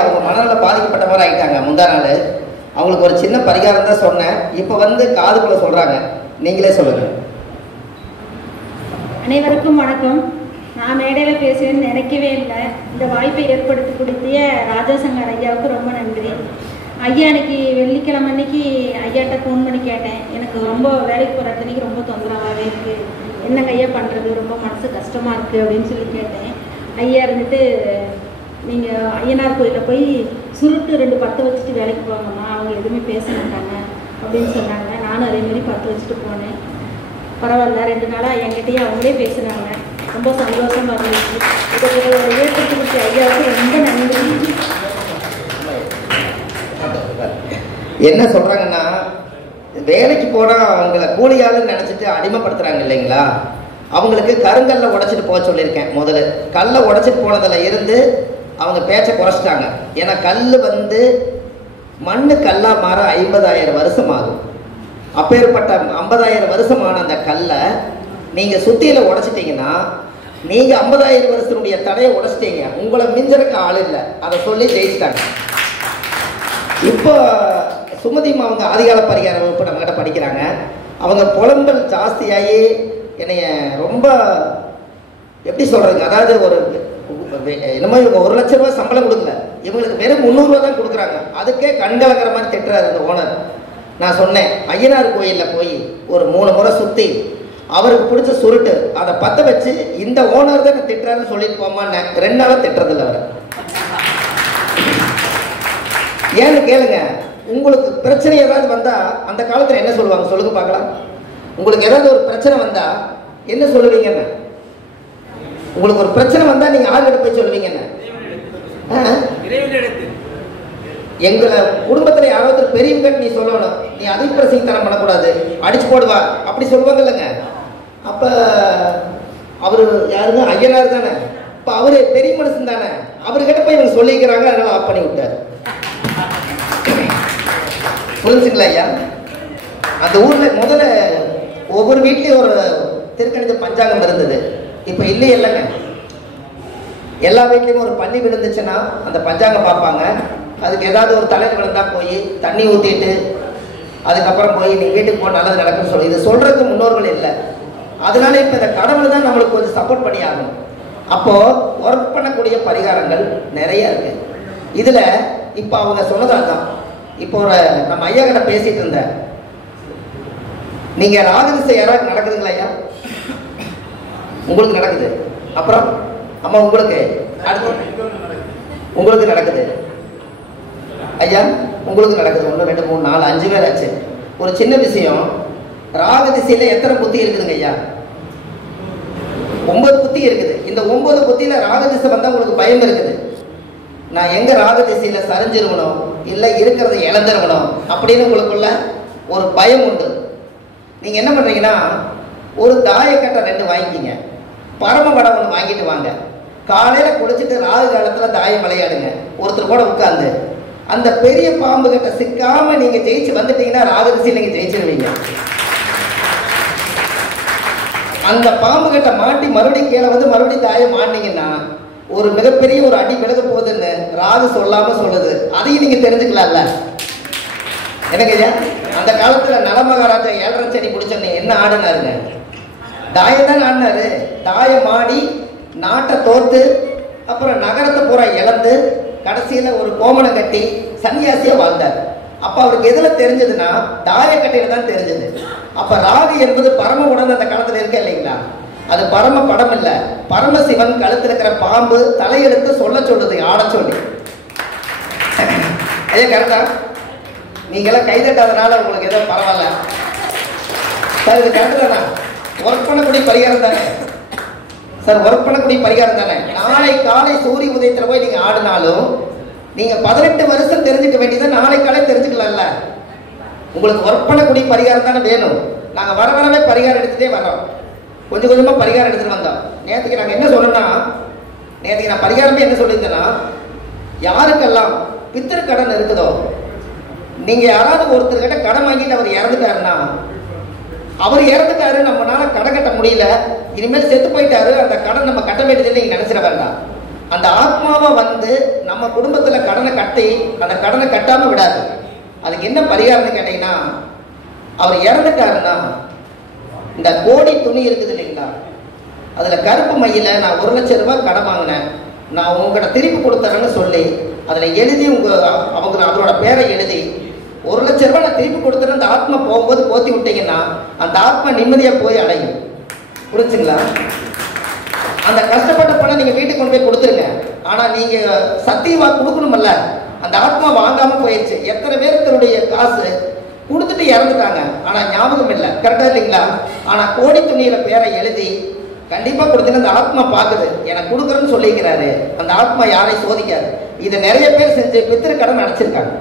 அவங்க மனநல பாதிக்கப்பட்டவரை ஆகிட்டாங்க. முந்தா நாள் அவங்களுக்கு ஒரு சின்ன பரிகாரம் தான் சொன்னேன். இப்போ வந்து காதுக்குள்ள சொல்கிறாங்க, நீங்களே சொல்லுங்கள். அனைவருக்கும் வணக்கம். நான் மேடையில் பேசுவேன்னு நினைக்கவே இல்லை. இந்த வாய்ப்பை ஏற்படுத்தி கொடுத்திய ராஜாசங்கர் ஐயாவுக்கு ரொம்ப நன்றி. ஐயா அன்னைக்கு வெள்ளிக்கிழமை அன்னைக்கு ஐயாட்ட ஃபோன் பண்ணி கேட்டேன். எனக்கு ரொம்ப வேலைக்கு போகிற அன்னைக்கு ரொம்ப தொந்தரவாகவே இருக்குது, என்னங்க ஐயா பண்ணுறது, ரொம்ப மனசு கஷ்டமாக இருக்குது அப்படின்னு சொல்லி கேட்டேன். ஐயா இருந்துட்டு நீங்கள் ஐயனார் கோயிலில் போய் சுருட்டு 2 பற்ற வச்சுட்டு வேலைக்கு போங்கம்மா, அவங்க எதுவுமே பேச மாட்டாங்க அப்படின்னு சொன்னாங்க. நானும் அதேமாரி பற்ற வச்சுட்டு போனேன். பரவாயில்ல, 2 நாளாக என்கிட்டயே அவங்களே பேசுனாங்க. ரொம்ப சந்தோஷமாக இருந்துச்சு. இதை ஏற்படுத்தி கொடுத்த ஐயாவுக்கு ரொம்ப நன்றி. என்ன சொல்கிறாங்கன்னா, வேலைக்கு போனால் அவங்கள கூலியாளன்னு நினச்சிட்டு அடிமைப்படுத்துகிறாங்க இல்லைங்களா, அவங்களுக்கு கருங்கல்ல உடைச்சிட்டு போக சொல்லியிருக்கேன். முதல்ல கல்லை உடைச்சிட்டு போனதில் இருந்து அவங்க பேச்சை குறைச்சிட்டாங்க. ஏன்னா கல் வந்து மண்ணு கல்லாக மாற 50,000 வருஷம் ஆகும். அப்பேற்பட்ட 50,000 வருஷமான அந்த கல்லை நீங்கள் சுத்தியில் உடைச்சிட்டிங்கன்னா நீங்கள் 50,000 வருஷத்தினுடைய தடையை உடைச்சிட்டீங்க. உங்களை மிஞ்சறக்கு ஆள் இல்லை, அதை சொல்லி ஜெயிச்சிட்டாங்க. இப்போ சுமதிமா அவங்க ஆதிகால பரிகார வகுப்பு நம்மகிட்ட படிக்கிறாங்க. அவங்க புலம்பல் ஜாஸ்தியாகி என்னைய ரொம்ப எப்படி சொல்கிறதுங்க, அதாவது ஒரு என்னமோ இவங்க 1 லட்ச ரூபா சம்பளம் கொடுக்கல, இவங்களுக்கு வெறும் 300 ரூபா தான் கொடுக்குறாங்க. அதுக்கே கண்கலக்கிற மாதிரி திட்டுறாரு அந்த ஓனர். நான் சொன்னேன், ஐயனார் கோயிலில் போய் ஒரு 3 முறை சுற்றி அவருக்கு பிடிச்ச சுருட்டு அதை பற்ற வச்சு இந்த ஓனர் தான் திட்டுறாருன்னு சொல்லிட்டு போமான்னு 2 நாளாக திட்டுறதில்ல அவர். ஏன்னு கேளுங்க, உங்களுக்கு பிரச்சனை ஏதாவது வந்தால் அந்த காலத்தில் என்ன சொல்லுவாங்க சொல்லுங்க பார்க்கலாம். உங்களுக்கு ஏதாவது ஒரு பிரச்சனை வந்தால் என்ன சொல்லுவீங்கன்னு? உங்களுக்கு ஒரு பிரச்சனை வந்தால் நீங்கள் யார்கிட்ட போய் சொல்லுவீங்கன்னு? எங்களை குடும்பத்தில் யாராவது பெரியவங்க நீ சொல்லணும், நீ அதிபிரசித்தனம் பண்ணக்கூடாது, அடிச்சு போடுவா அப்படி சொல்லுவாங்க இல்லைங்க. அப்போ அவர் யாருங்க, ஐயனார் தானே. இப்போ அவரு பெரிய மனுஷன் தானே, அவர்கிட்ட போய் இவங்க சொல்லிக்கிறாங்க. அதனால ஆஃப் பண்ணி விட்டார். புரிஞ்சுங்களா ஐயா? அந்த ஊரில் முதல்ல ஒவ்வொரு வீட்லேயும் ஒரு திருக்கணித பஞ்சாங்கம் இருந்தது. இப்போ இல்லையே இல்லைங்க. எல்லா வீட்லேயும் ஒரு பள்ளி விழுந்துச்சுன்னா அந்த பஞ்சாங்கம் பார்ப்பாங்க. அதுக்கு ஏதாவது ஒரு தலைவர் விழுந்தால் போய் தண்ணி ஊற்றிட்டு அதுக்கப்புறம் போய் நீ வீட்டுக்கு போக நல்லது நடக்குன்னு சொல்லி இது சொல்கிறதுக்கு முன்னோர்கள் இல்லை. அதனால இப்போ இந்த கடவுள் தான் நம்மளுக்கு கொஞ்சம் சப்போர்ட் பண்ணி ஆகணும். அப்போது ஒர்க் பண்ணக்கூடிய பரிகாரங்கள் நிறைய இருக்குது. இதில் இப்போ அவங்க சொன்னதாக தான் இப்போ ஒரு நம்ம ஐயா கிட்ட பேசிட்டு இருந்தேன். நீங்கள் ராகதிசை யாராவது நடக்குதுங்களா ஐயா? உங்களுக்கு நடக்குது. அப்புறம் அம்மா உங்களுக்கு உங்களுக்கு நடக்குது. ஐயா உங்களுக்கு நடக்குது. 1 2 3 4 5 பேர் ஆச்சு. ஒரு சின்ன விஷயம், ராகதிசையில எத்தனை புத்தி இருக்குதுங்க ஐயா? 9 புத்தி இருக்குது. இந்த 9 புத்தியில ராகதிசை வந்தா உங்களுக்கு பயம் இருக்குது. நான் எங்க ராகதிசையில சரிஞ்சிருக்கணும் இல்லை இருக்கிறத இழந்துருக்கணும் அப்படின்னு உங்களுக்குள்ள ஒரு பயம் உண்டு. நீங்க என்ன பண்றீங்கன்னா, ஒரு தாயக்கட்டை 2 வாங்கிக்கிங்க, பரம படம் 1 வாங்கிட்டு வாங்க. காலையில குளிச்சுட்டு ராகு காலத்துல தாயம் விளையாடுங்க. ஒருத்தர் கூட உட்கார்ந்து அந்த பெரிய பாம்பு கிட்ட சிக்காம நீங்க ஜெயிச்சு வந்துட்டீங்கன்னா ராகதிசையில் நீங்க ஜெயிச்சிருவீங்க. அந்த பாம்பு கிட்ட மாட்டி மறுபடியும் கீழே வந்து மறுபடியும் தாயம் மாட்டினீங்கன்னா ஒரு மிகப்பெரிய ஒரு அடி விலக போகுதுன்னு ராகு சொல்லாம சொல்லுது. அதையும் நீங்க தெரிஞ்சுக்கலாம்ல. எனக்கு ஐயா, அந்த காலத்துல நலமகாராஜா 7.5 சனி பிடிச்சோன்னே என்ன ஆடினாருங்க? தாயம் தான் ஆடினாரு. தாயம் ஆடி நாட்டை தோத்து அப்புறம் நகரத்தை பூரா இழந்து கடைசியில ஒரு கோமணம் கட்டி சன்னியாசியா வாழ்ந்தார். அப்ப அவருக்கு எதுல தெரிஞ்சதுன்னா தாயக்கட்டையில தான் தெரிஞ்சது. அப்ப ராகு என்பது பரம உடல் அந்த காலத்துல இருக்க இல்லைங்களா? அது பரம படம் இல்ல, பரமசிவன் கழுத்துல இருக்கிற பாம்பு தலையெடுத்து சொல்ல சொல்லுது, ஆட சொல்லி. ஐயா கரெக்டா? நீங்க எல்லாம் கைதட்டாதனால உங்களுக்கு ஏதோ பரவாயில்ல சார். இது கரெக்ட் தானே? ஒர்க் பண்ணக்கூடிய பரிகாரம் தானே சார்? ஒர்க் பண்ணக்கூடிய பரிகாரம் தானே? நாளை காலை சூரிய உதயத்துல போய் நீங்க ஆடினாலும் நீங்க 18 வருஷம் தெரிஞ்சுக்க வேண்டியதை நாளை காலை தெரிஞ்சுக்கலாம்ல. உங்களுக்கு ஒர்க் பண்ணக்கூடிய பரிகாரம் தானே வேணும். நாங்க வரவே பரிகாரம் எடுத்துட்டே வர்றோம். கொஞ்சம் கொஞ்சமா பரிகாரம் எடுத்துட்டு வந்தோம். நேற்றுக்கு நாங்க என்ன சொன்னோம்னா, நேற்றுக்கு நான் பரிகாரமே என்ன சொல்லியிருந்தேன்னா, யாருக்கெல்லாம் பித்திரு கடன் இருக்குதோ, நீங்க யாராவது ஒருத்தர்கிட்ட கடன் வாங்கிட்டு அவர் இறந்துட்டாருன்னா, அவர் இறந்துட்டாரு, நம்மளால கடன் கட்ட முடியல, இனிமேல் செத்து போயிட்டாரு, அந்த கடன் நம்ம கட்ட வேண்டியதுன்னு நீங்க நினைச்சிட வேண்டாம். அந்த ஆத்மாவை வந்து நம்ம குடும்பத்துல கடனை கட்டி அந்த கடனை கட்டாம விடாது. அதுக்கு என்ன பரிகாரம்னு கேட்டீங்கன்னா, அவர் இறந்துட்டாருன்னா இந்த கோடி துணி இருக்குது இல்லைங்களா, அதுல கருப்பு மையில நான் 1 லட்சம் ரூபாய் கடன் வாங்கினேன், நான் உங்கள்கிட்ட திருப்பி கொடுத்தறேன்னு சொல்லி அதுல எழுதி அவங்க அதோட பேரை எழுதி 1 லட்சம் ரூபாய் நான் திருப்பி கொடுத்துட்டு அந்த ஆத்மா போகும்போது போத்தி விட்டீங்கன்னா அந்த ஆத்மா நிம்மதியா போய் அடையும். புரிஞ்சுங்களா? அந்த கஷ்டப்பட்ட பணம் நீங்க வீட்டுக்கு கொண்டு போய் கொடுத்துருங்க. ஆனா நீங்க சத்தியமா கொடுக்கணும்ல, அந்த ஆத்மா வாங்காம போயிடுச்சு. எத்தனை பேருடைய காசு கொடுத்துட்டு இறந்துட்டாங்க, ஆனா ஞாபகம் இல்லை. கரெக்டா இல்லைங்களா? ஆனா கோடி துணியில பேரை எழுதி கண்டிப்பா கொடுத்தீங்கன்னா அந்த ஆத்மா பாக்குது, எனக்கு கொடுக்குறேன்னு சொல்லிக்கிறாரு. அந்த ஆத்மா யாரையும் சோதிக்காது. இதை நிறைய பேர் செஞ்சு பித்திரு கடன் அடைச்சிருக்காங்க.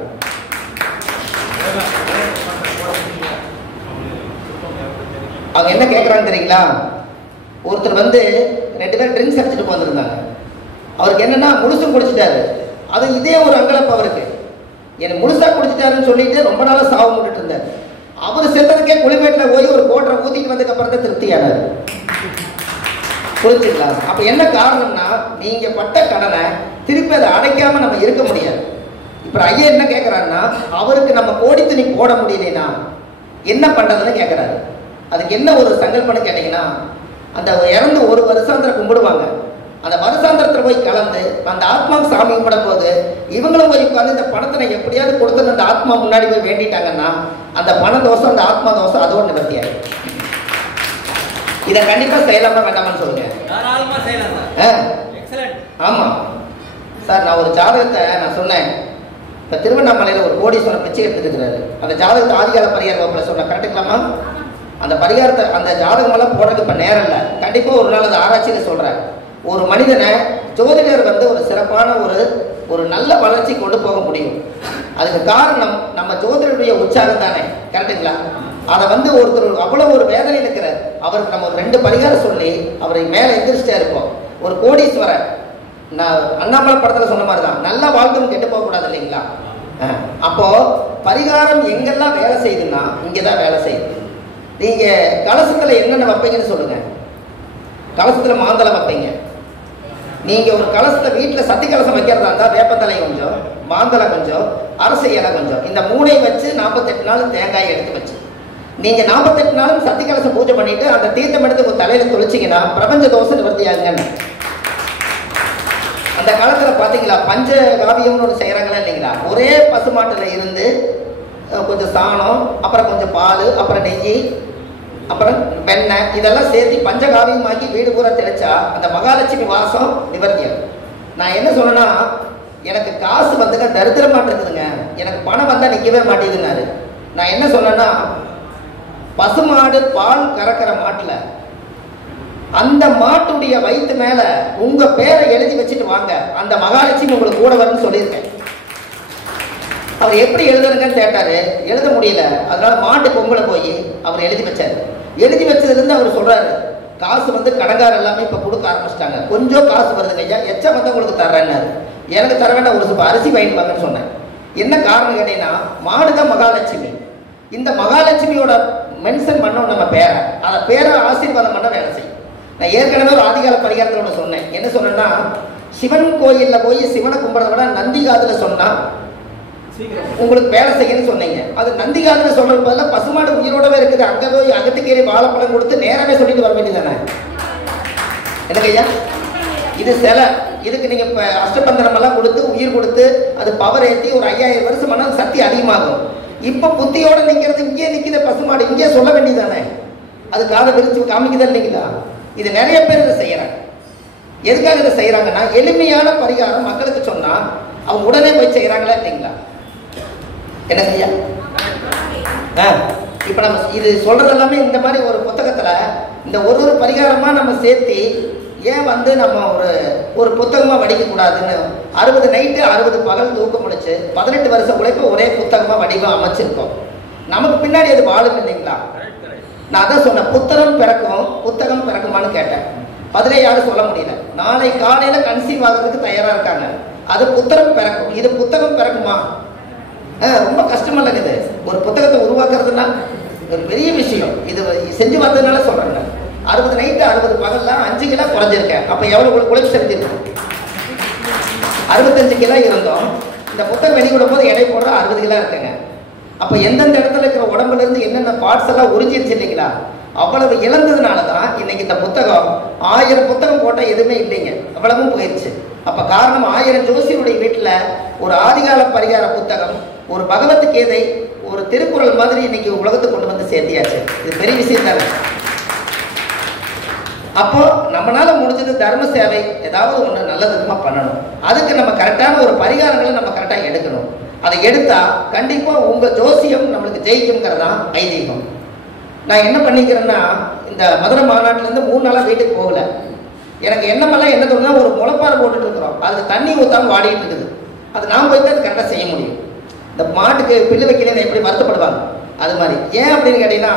அவங்க என்ன கேட்கறாங்க தெரியுங்களா? ஒருத்தர் வந்து 2 பேர் ட்ரிங்க்ஸ் அடிச்சுட்டு வந்திருந்தாங்க. அவருக்கு என்னன்னா முழுசும் குடிச்சிட்டாரு. அது இதே ஒரு அங்கலப்பு அவருக்கு. என்ன முழுசா குடிச்சிட்டாருன்னு சொல்லிட்டு ரொம்ப நாளா சாவு முட்டுட்டு இருந்தார். அவர் செத்ததுக்கே குளிமேட்டில் போய் ஒரு கோட்டரை ஊத்திட்டு வந்ததுக்கு அப்புறம் தான் திருப்தியானார். புரிஞ்சுங்களா? அப்ப என்ன காரணம்னா, நீங்க பட்ட கடனை திருப்பி அதை அடைக்காம நம்ம இருக்க முடியாது. இப்ப ஐயா என்ன கேட்கிறாருன்னா, அவருக்கு நம்ம கோடி துணி போட முடியலன்னா என்ன பண்றதுன்னு கேட்கிறாரு. அதுக்கு என்ன ஒரு சங்கல்பம்னு கேட்டீங்கன்னா, அந்த இறந்து 1 வருஷாந்திரம் கும்பிடுவாங்க. அந்த வருஷாந்திரத்தில் போய் கலந்து அந்த ஆத்மாவுக்கு சாமி கும்பிடும் போது இவங்களும் போய் உட்காந்து இந்த பணத்தை எப்படியாவது கொடுத்து அந்த ஆத்மா முன்னாடி போய் வேண்டிட்டாங்கன்னா அந்த பண தோசம் அந்த ஆத்மா தோசம் அதோட நிவர்த்தியாரு. இதை கண்டிப்பா செய்யலாமா வேண்டாமான்னு சொல்லுங்க. ஆமா சார், நான் ஒரு ஜாதகத்தை நான் சொன்னேன். இப்ப திருவண்ணாமலையில ஒரு கோடீஸ்வரன் பிச்சை எடுத்துட்டு இருக்கிறாரு. அந்த ஜாதகத்தை ஆதிகால பரிகார வகுப்புல சொன்ன கரெக்டுக்கலாமா? அந்த பரிகாரத்தை அந்த ஜாதகம் எல்லாம் போடுறதுக்கு இப்ப நேரம் இல்லை. கண்டிப்பா ஒரு நாள் அது ஆராய்ச்சியில சொல்றேன். ஒரு மனிதனை ஜோதிடர் வந்து ஒரு சிறப்பான ஒரு நல்ல வளர்ச்சி கொண்டு போக முடியும். அதுக்கு காரணம் நம்ம ஜோதிடருடைய உற்சாகம் தானே. கரெக்டுங்களா? அதை வந்து ஒருத்தர் அவ்வளவு ஒரு வேதனையில் இருக்கிறார். அவருக்கு நம்ம ஒரு 2 பரிகாரம் சொல்லி அவரை மேல எந்திரிச்சிட்டே இருப்போம். ஒரு கோடீஸ்வரர், நான் அண்ணாமலை படத்துல சொன்ன மாதிரிதான், நல்லா வாழ்க்கை கெட்டு போக கூடாது இல்லைங்களா? அப்போ பரிகாரம் எங்கெல்லாம் வேலை செய்யுதுன்னா இங்கதான் வேலை செய்யுது. நீங்க கலசத்துல என்னென்ன வைப்பீங்கன்னு சொல்லுங்க. கலசத்துல மாந்தளம் வைப்பீங்க. நீங்க ஒரு கலசத்தை வீட்டுல சத்தி கலசம் வைக்கிறதா இருந்தா வேப்பத்தலை கொஞ்சம், மாந்தளம் கொஞ்சம், அரச இலை கொஞ்சம், இந்த 3ஐயும் வச்சு 48 நாள் தேங்காய் எடுத்து வச்சு நீங்க 48 நாளும் சத்தி கலசம் பூஜை பண்ணிட்டு அந்த தீர்த்தம் எடுத்து உங்க தலையில தொளிச்சிங்கன்னா பிரபஞ்ச தோசை நிவர்த்தி ஆகுங்க. அந்த காலத்துல பாத்தீங்களா பஞ்ச காவியம்னு ஒன்று செய்யறாங்களா இல்லைங்களா? ஒரே பசுமாட்டுல இருந்து கொஞ்சம் சாணம், அப்புறம் கொஞ்சம் பால், அப்புறம் நெய், அப்புறம் வெண்ணெய், இதெல்லாம் சேர்த்து பஞ்சகாவியமாக்கி வீடு பூரா தெளிச்சா அந்த மகாலட்சுமி வாசம் நிவர்த்தியாகும். நான் என்ன சொன்னேன்னா, எனக்கு காசு வந்துங்க தரித்திரமாட்டு இருக்குதுங்க, எனக்கு பணம் வந்தா நிற்கவே மாட்டேங்குதுன்னாரு. நான் என்ன சொன்னேன்னா, பசுமாடு பால் கறக்கிற மாட்டுல அந்த மாட்டுடைய வயிற்று மேல உங்க பேரை எழுதி வச்சுட்டு வாங்க, அந்த மகாலட்சுமி உங்களுக்கு கூட வரும்னு சொல்லியிருக்கேன். அவர் எப்படி எழுதுறங்கன்னு கேட்டாரு. எழுத முடியல. அதனால மாட்டு பொங்கலை போய் அவர் எழுதி வச்சாரு. எழுதி வச்சதுல இருந்து அவர் சொல்றாரு, காசு வந்து கடங்கார எல்லாமே இப்ப கொடுக்க ஆரம்பிச்சிட்டாங்க, கொஞ்சம் காசு வருதுங்க ஐயா, எச்சம் வந்து உங்களுக்கு தர்றேன்னாரு. எனக்கு தர வேண்டாம், ஒரு சுப்ப அரிசி வாங்கிட்டு வாங்கன்னு சொன்னேன். என்ன காரணம் கேட்டீங்கன்னா, மாடுதான் மகாலட்சுமி. இந்த மகாலட்சுமியோட மென்ஷன் பண்ணோம் நம்ம பேரை, அந்த பேரை ஆசீர்வாதம் பண்ண வேலை செய்யும். நான் ஏற்கனவே ஒரு ஆதிகால பரிகாரத்தில் ஒன்று சொன்னேன். என்ன சொன்னேன்னா, சிவன் கோயில்ல போய் சிவனை கும்பிட்றத விட நந்தி காதுல சொன்னா உங்களுக்கு வேலை செய்யணும்னு சொன்னீங்க. அது நந்தி காதுல சொல்றது பதில பசுமாடு உயிரோடவே இருக்குது, அங்க போய் அகத்துக்கேறி வாழைப்பழம் கொடுத்து நேரவே சொல்லிட்டு வர வேண்டியதானே. எனக்கு ஐயா இது சிலை, இதுக்கு நீங்க அஷ்டபந்தனம் எல்லாம் கொடுத்து உயிர் கொடுத்து அது பவர் ஏற்றி ஒரு 5000 வருஷம் ஆனா சக்தி அதிகமாகும். இப்ப புத்தியோட நிக்கிறது இங்கே நிக்கிற பசுமாடு இங்கே சொல்ல வேண்டியதானே. அது காதை விரிச்சு காமிக்குதா இல்லைங்களா? இது நிறைய பேர் இதை செய்யறாங்க. எதுக்காக இதை செய்யறாங்கன்னா, எளிமையான பரிகாரம் மக்களுக்கு சொன்னா அவங்க உடனே போய் செய்யறாங்களா இல்லைங்களா? என்ன செய்ய இப்ப நம்ம இது சொல்றது எல்லாமே இந்த மாதிரி ஒரு புத்தகத்துல இந்த ஒரு பரிகாரமா நம்ம சேர்த்து ஏன் வந்து நம்ம ஒரு புத்தகமா வடிக்க கூடாதுன்னு 60 நைட்டு 60 பகல் தூக்கம் முடிச்சு 18 வருஷம் உழைப்பு ஒரே புத்தகமா வடிவம் அமைச்சிருக்கோம். நமக்கு பின்னாடி அது வாழும் இல்லைங்களா? நான் அதான் சொன்னேன், புத்தகம் பிறக்கும் புத்தகம் பிறக்குமான்னு கேட்டேன். பதிலே யாரும் சொல்ல முடியல. நாளை காலையில கன்சீவ் ஆகிறதுக்கு தயாரா இருக்காங்க. அது புத்தகம் பிறக்கும். இது புத்தகம் பிறக்குமா? ரொம்ப கஷ்டம் இல்லைங்க. ஒரு புத்தகத்தை உருவாக்குறதுன்னா ஒரு பெரிய விஷயம். இது செஞ்சு பார்த்ததுனால சொல்றேன். 60 நைட்டு 60 பகல்லாம் 5 கிலோ குறைஞ்சிருக்கேன். அப்ப எவ்வளவு உழைப்பு செலுத்திருக்கேன். 65 கிலோ இருந்தோம். இந்த புத்தகம் வெளியிடும் போது எடை போடுற 60 கிலோ இருக்குங்க. அப்போ எந்தெந்த இடத்துல இருக்கிற உடம்புல இருந்து என்னென்ன பார்ட்ஸ் எல்லாம் உறிஞ்சிருச்சு இல்லைங்களா, அவ்வளவு இழந்ததுனால தான் இன்னைக்கு இந்த புத்தகம் 1000 புத்தகம் போட்டால் எதுவுமே இல்லைங்க, அவ்வளவும் போயிடுச்சு. அப்போ காரணம் 1000 ஜோசியருடைய வீட்டில் ஒரு ஆதிகால பரிகார புத்தகம், ஒரு பகவத்கீதை, ஒரு திருக்குறள் மாதிரி இன்னைக்கு உலகத்துக்கு கொண்டு வந்து சேர்த்தியாச்சு. இது பெரிய விஷயம் தானே. அப்போ நம்மளால முடிஞ்சது தர்ம சேவை, ஏதாவது ஒன்று நல்ல விதமாக பண்ணணும். அதுக்கு நம்ம கரெக்டான ஒரு பரிகாரங்களை நம்ம கரெக்டாக எடுக்கணும். அதை எடுத்தா கண்டிப்பா உங்க ஜோசியம் நம்மளுக்கு ஜெயிக்குங்கிறதான் ஐதீகம். நான் என்ன பண்ணிக்கிறேன்னா, இந்த மதுரை மாநாட்டில இருந்து 3 நாளா வீட்டுக்கு போகல. எனக்கு என்னமெல்லாம் என்ன தோணுன்னா, ஒரு முளைப்பாறை போட்டுட்டு இருக்கிறோம், அதுக்கு தண்ணி ஊத்தாம வாடிட்டு இருக்குது. அது நான் போயிட்டு அது கரெக்டாக செய்ய முடியும். இந்த மாட்டுக்கு பில்லு வைக்கலன்னு எப்படி வருத்தப்படுவாங்க, அது மாதிரி. ஏன் அப்படின்னு கேட்டீங்கன்னா,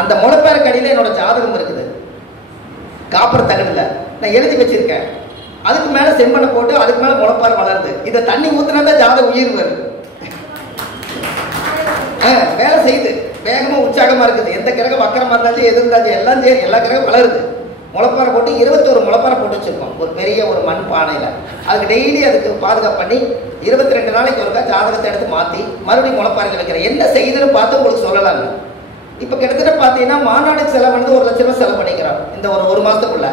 அந்த முளைப்பாறை கடியில் என்னோட ஜாதகம் இருக்குது, காப்பர் தகவல நான் எழுதி வச்சிருக்கேன். அதுக்கு மேல செம்மண்ணை போட்டு அதுக்கு மேல முளைப்பாறை வளருது. இதை தண்ணி ஊத்துனா தான் ஜாதகம் உயிர் வருது. வேலை செய்யுது, வேகமா உற்சாகமா இருக்குது. எந்த கிரகம் வக்கரமா இருந்தாலும் எது இருந்தாலும் எல்லாம் சரி, எல்லா கிரகம் வளருது. முளைப்பாறை போட்டு 21 முளைப்பாறை போட்டு வச்சிருக்கோம் ஒரு பெரிய ஒரு மண் பானையில. அதுக்கு டெய்லி அதுக்கு பாதுகாப்பு பண்ணி 22 நாளைக்கு ஒருக்கா ஜாதகத்தை எடுத்து மாத்தி மறுபடியும் முளைப்பாறையில் வைக்கிறேன். என்ன செய்யுதுன்னு பார்த்து உங்களுக்கு சொல்லலாங்க. இப்ப கிட்டத்தட்ட பாத்தீங்கன்னா மாநாடுக்கு செலவானது 1 லட்சம் ரூபாய் செலவு பண்ணிக்கிறோம். இந்த ஒரு மாசத்துக்குள்ள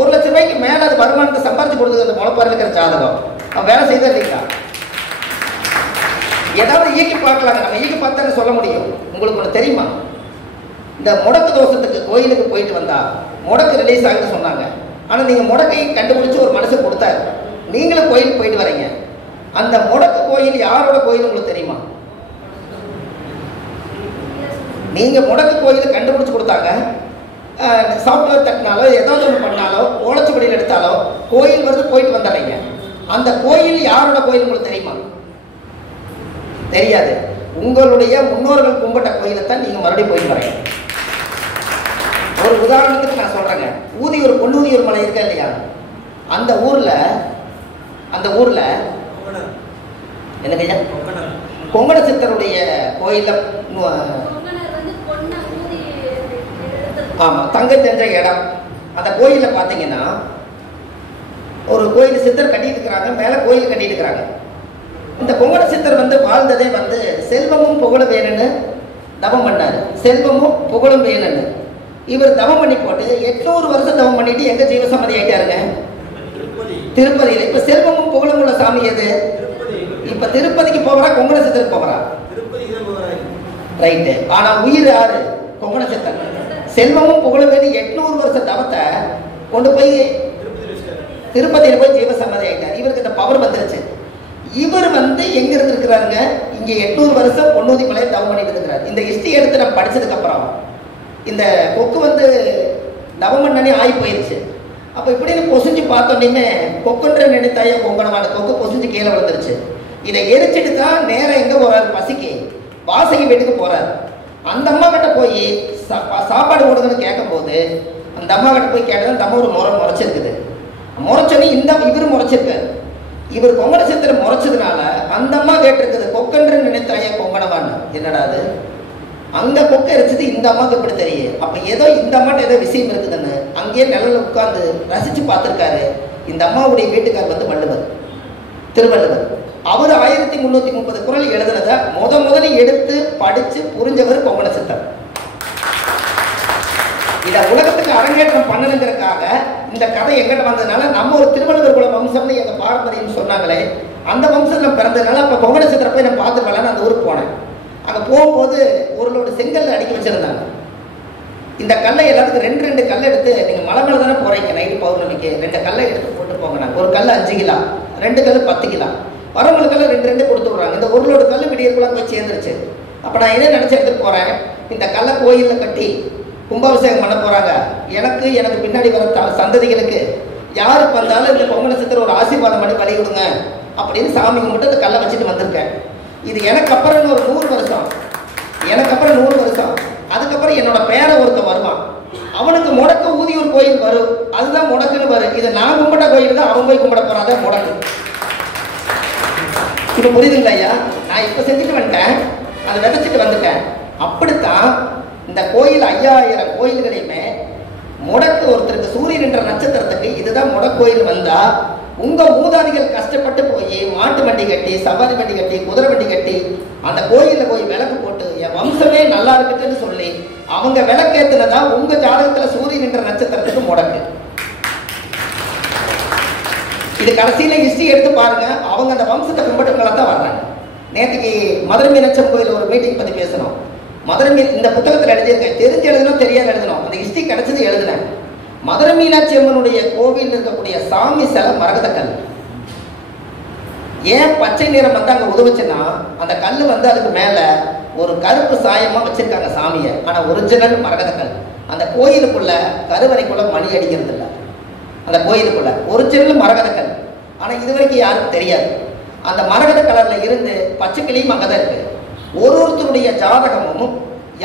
1 லட்சம் ரூபாய்க்கு மேல அது வருமானத்தை சம்பாதிச்சு கொடுத்தது அந்த முளைப்பாறையில் இருக்கிற ஜாதகம். அவன் வேலை செய்தா இல்லைங்களா? ஏதாவது ஈக்கி பார்க்கலாங்க. நம்ம ஈக்கி பார்த்தா சொல்ல முடியும். உங்களுக்கு ஒன்று தெரியுமா, இந்த முடக்கு தோஷத்துக்கு கோயிலுக்கு போயிட்டு வந்தா முடக்கு ரிலீஸ் ஆகுன்னு சொன்னாங்க. ஆனா நீங்க முடக்கை கண்டுபிடிச்சு ஒரு மனுஷன் கொடுத்தாரு. நீங்களும் கோயிலுக்கு போயிட்டு வரீங்க. அந்த முடக்கு கோயில் யாரோட கோயில் உங்களுக்கு தெரியுமா? நீங்க முடக்கு கோயில் கண்டுபிடிச்சு கொடுத்தாங்க. சாஃப்ட்வேர் தட்டினாலோ ஏதாவது ஒன்று பண்ணாலோ ஓலச்சுவடியில் எடுத்தாலோ கோயில் வருது, போயிட்டு வந்துடுறீங்க. அந்த கோயில் யாரோட கோயில் உங்களுக்கு தெரியுமா? தெரியாது. உங்களுடைய முன்னோர்கள் கும்பிட்ட கோயிலை தான் நீங்க மறுபடியும் போயிட்டு வரீங்க. ஒரு உதாரணத்துக்கு நான் சொல்றேங்க, ஊதியூர் பொன்னூதியூர் மலை இருக்கா இல்லையா, அந்த ஊர்ல எனக்கு கொங்கண சித்தருடைய கோயில, ஆமா, தங்க சென்ற இடம். அந்த கோயில பாத்தீங்கன்னா ஒரு கோயில் சித்தர் கட்டிட்டு இருக்கிறாங்க, மேல கோயில் கட்டிட்டு இருக்கிறாங்க. இந்த கொங்கண சித்தர் வாழ்ந்ததே செல்வமும் புகழும் வேணும்னு தவம் பண்ணாரு. செல்வமும் புகழும் வேணும்னு இவர் தவம் பண்ணி போட்டு 800 வருஷம் தவம் பண்ணிட்டு எங்க ஜீவசம்மதி ஆயிட்டாருங்க? திருப்பதியில. இப்ப செல்வமும் புகழும் உள்ள சாமி எது? இப்ப திருப்பதிக்கு போகிறா, கொங்கண சித்தருக்கு போகிறா, ரைட்டு. ஆனா உயிர் யாரு? கொங்கண சித்தர். செல்வமும் புகழும் வேண்டி 800 வருஷம் தவத்தை கொண்டு போய் திருப்பதியில போய் ஜீவசம்மதி ஆயிட்டார். இவருக்கு இந்த பவர் வந்துருச்சு. இவர் எங்க இருந்திருக்கிறாருங்க? இங்க 800 வருஷம் பொன்னூதி மலையை தவம் பண்ணிட்டு இருக்கிறார். இந்த ஹிஸ்டரி எடுத்து நம்ம படிச்சதுக்கு அப்புறம் இந்த கொக்கு தவம் பண்ணி ஆகி போயிருச்சு. அப்ப இப்படின்னு பொசிஞ்சு பார்த்தோன்னே கொக்குன்ற நினைத்தாய கொங்கணமான கொக்கு பொசிஞ்சு கீழே விழுந்துருச்சு. இதை எரிச்சிட்டு தான் நேரம் எங்க போறாரு? பசிக்கு வாசகி வீட்டுக்கு போறாரு. அந்த அம்மா கிட்ட போய் சாப்பாடு கொடுங்கன்னு கேட்கும் போது அந்த அம்மா கிட்ட போய் கேட்டது, அந்த அம்மா ஒரு முறைச்சிருக்குது. முறைச்சோன்னே இவர் முறைச்சிருக்காரு. இவர் கொங்கண சித்தரை முறைச்சதுனால அந்த அம்மா கேட்டிருக்குது, கொக்கன்று நினைத்தாய கொங்கணவான்னு. என்னடா அது, அங்க கொக்க எரிச்சது இந்த அம்மாவுக்கு எப்படி தெரியும்? அப்ப ஏதோ இந்த அம்மாட்ட ஏதோ விஷயம் இருக்குதுன்னு அங்கேயே நிழல உட்கார்ந்து ரசிச்சு பார்த்திருக்காரு. இந்த அம்மாவுடைய வீட்டுக்கார் வள்ளுவர், திருவள்ளுவர். அவர் 1330 குறள் எழுதுனத முதல்ல எடுத்து படிச்சு புரிஞ்சவர் கொங்கண சித்தர். இத உலகத்துக்கு அரங்கேற்றம் பண்ணணுங்கிறதுக்காக இந்த கதை எங்கிட்ட வந்ததுனால, நம்ம ஒரு திருவள்ளுவர் குல வம்சம்னு எங்க பாரம்பரியம் சொன்னாங்களே, அந்த வம்சத்துல பிறந்ததுனால அப்ப கொங்கண சித்தரை போய் நான் பார்த்து வரலான்னு அந்த ஊருக்கு போனேன். அங்க போகும்போது ஒரு செங்கல் அடுக்கி வச்சிருந்தாங்க. இந்த கல்லை எல்லாத்துக்கும் 2 கல்லை எடுத்து, நீங்க மலை மேல தானே போறீங்க நைட்டு பௌர்ணமிக்கு, 2 கல்லை எடுத்து போட்டு போங்க. நாங்கள் ஒரு கல் 5 கிலோ, 2 கல் 10 கிலோ, வரவங்களுக்கெல்லாம் 2 கொடுத்து விடுறாங்க. இந்த 1 லோடு கல் விடியற்குள்ள போய் சேர்ந்துருச்சு. அப்ப நான் என்ன நினைச்சு எடுத்துட்டு போறேன், இந்த கல்லை கோயில்ல கட்டி கும்பாபிஷேகம் பண்ண போறாங்க. எனக்கு பின்னாடி வர சந்ததிகளுக்கு யாருக்கு வந்தாலும் இந்த கொங்கண சித்தர் ஒரு ஆசீர்வாதம் பண்ணி வழி கொடுங்க அப்படின்னு சாமி கும்பிட்டு அந்த கல்லை வச்சுட்டு வந்திருக்கேன். இது எனக்கு அப்புறம் ஒரு 100 வருஷம், அதுக்கப்புறம் என்னோட பேர ஒருத்தன் வருவான். அவனுக்கு முடக்க ஊதியூர் கோயில் வரும், அதுதான் முடக்குன்னு வரும். இது நான் கும்பிட்ட கோயில் தான் அவன் போய் கும்பிட போறாத முடக்கு. இப்ப புரியுதுங்களா ஐயா? நான் இப்ப செஞ்சுட்டு வந்துட்டேன், அதை விதைச்சிட்டு வந்துட்டேன். அப்படித்தான் இந்த கோயில் 5000 கோயில்களையுமே முடக்கு ஒருத்தருக்கு சூரியன் என்ற நட்சத்திரத்துக்கு இதுதான் முடக்கோயில் வந்தா உங்க மூதாதிகள் கஷ்டப்பட்டு போய் மாட்டு வண்டி கட்டி, சவாரி வண்டி கட்டி, குதிரை வண்டி கட்டி அந்த கோயில்ல போய் விளக்கு போட்டு என் வம்சமே நல்லா இருக்குன்னு சொல்லி அவங்க விளக்கேத்துனதா உங்க ஜாதகத்துல சூரியன் என்ற நட்சத்திரத்துக்கு முடக்கு. இது கடைசியில ஹிஸ்டரி எடுத்து பாருங்க. அவங்க அந்த வம்சத்தை கும்பிட்டவங்கள தான் வர்றாங்க. நேற்றுக்கு மதுரை மீனாட்சி கோயில் ஒரு மீட்டிங் பத்தி பேசணும். மதுரை இந்த புத்தகத்தில் எழுதியிருக்கேன். தெரிஞ்சு எழுதணும், தெரியாது எழுதணும். அந்த ஹிஸ்டரி கிடைச்சது எழுதினேன். மதுரை மீனாட்சி அம்மனுடைய கோவில் இருக்கக்கூடிய சாமி சிலை மரகதக்கல். ஏன் பச்சை நிறம் வந்து அங்க உதவுச்சுன்னா, அந்த கல் வந்து அதுக்கு மேல ஒரு கருப்பு சாயமா வச்சிருக்காங்க சாமியை. ஆனா ஒரிஜினல் மரகதக்கல். அந்த கோயிலுக்குள்ள கருவறைக்குள்ள மணி அடிக்கிறது இல்லை. அந்த கோயிலுக்குள்ள ஒரிஜினல் மரகதக்கல். ஆனா இது வரைக்கும் யாருக்கும் தெரியாது. அந்த மரகத கலர்ல இருந்து பச்சை கிளியும் அங்கதான் இருக்கு. ஒருத்தருடைய ஜாதகமும்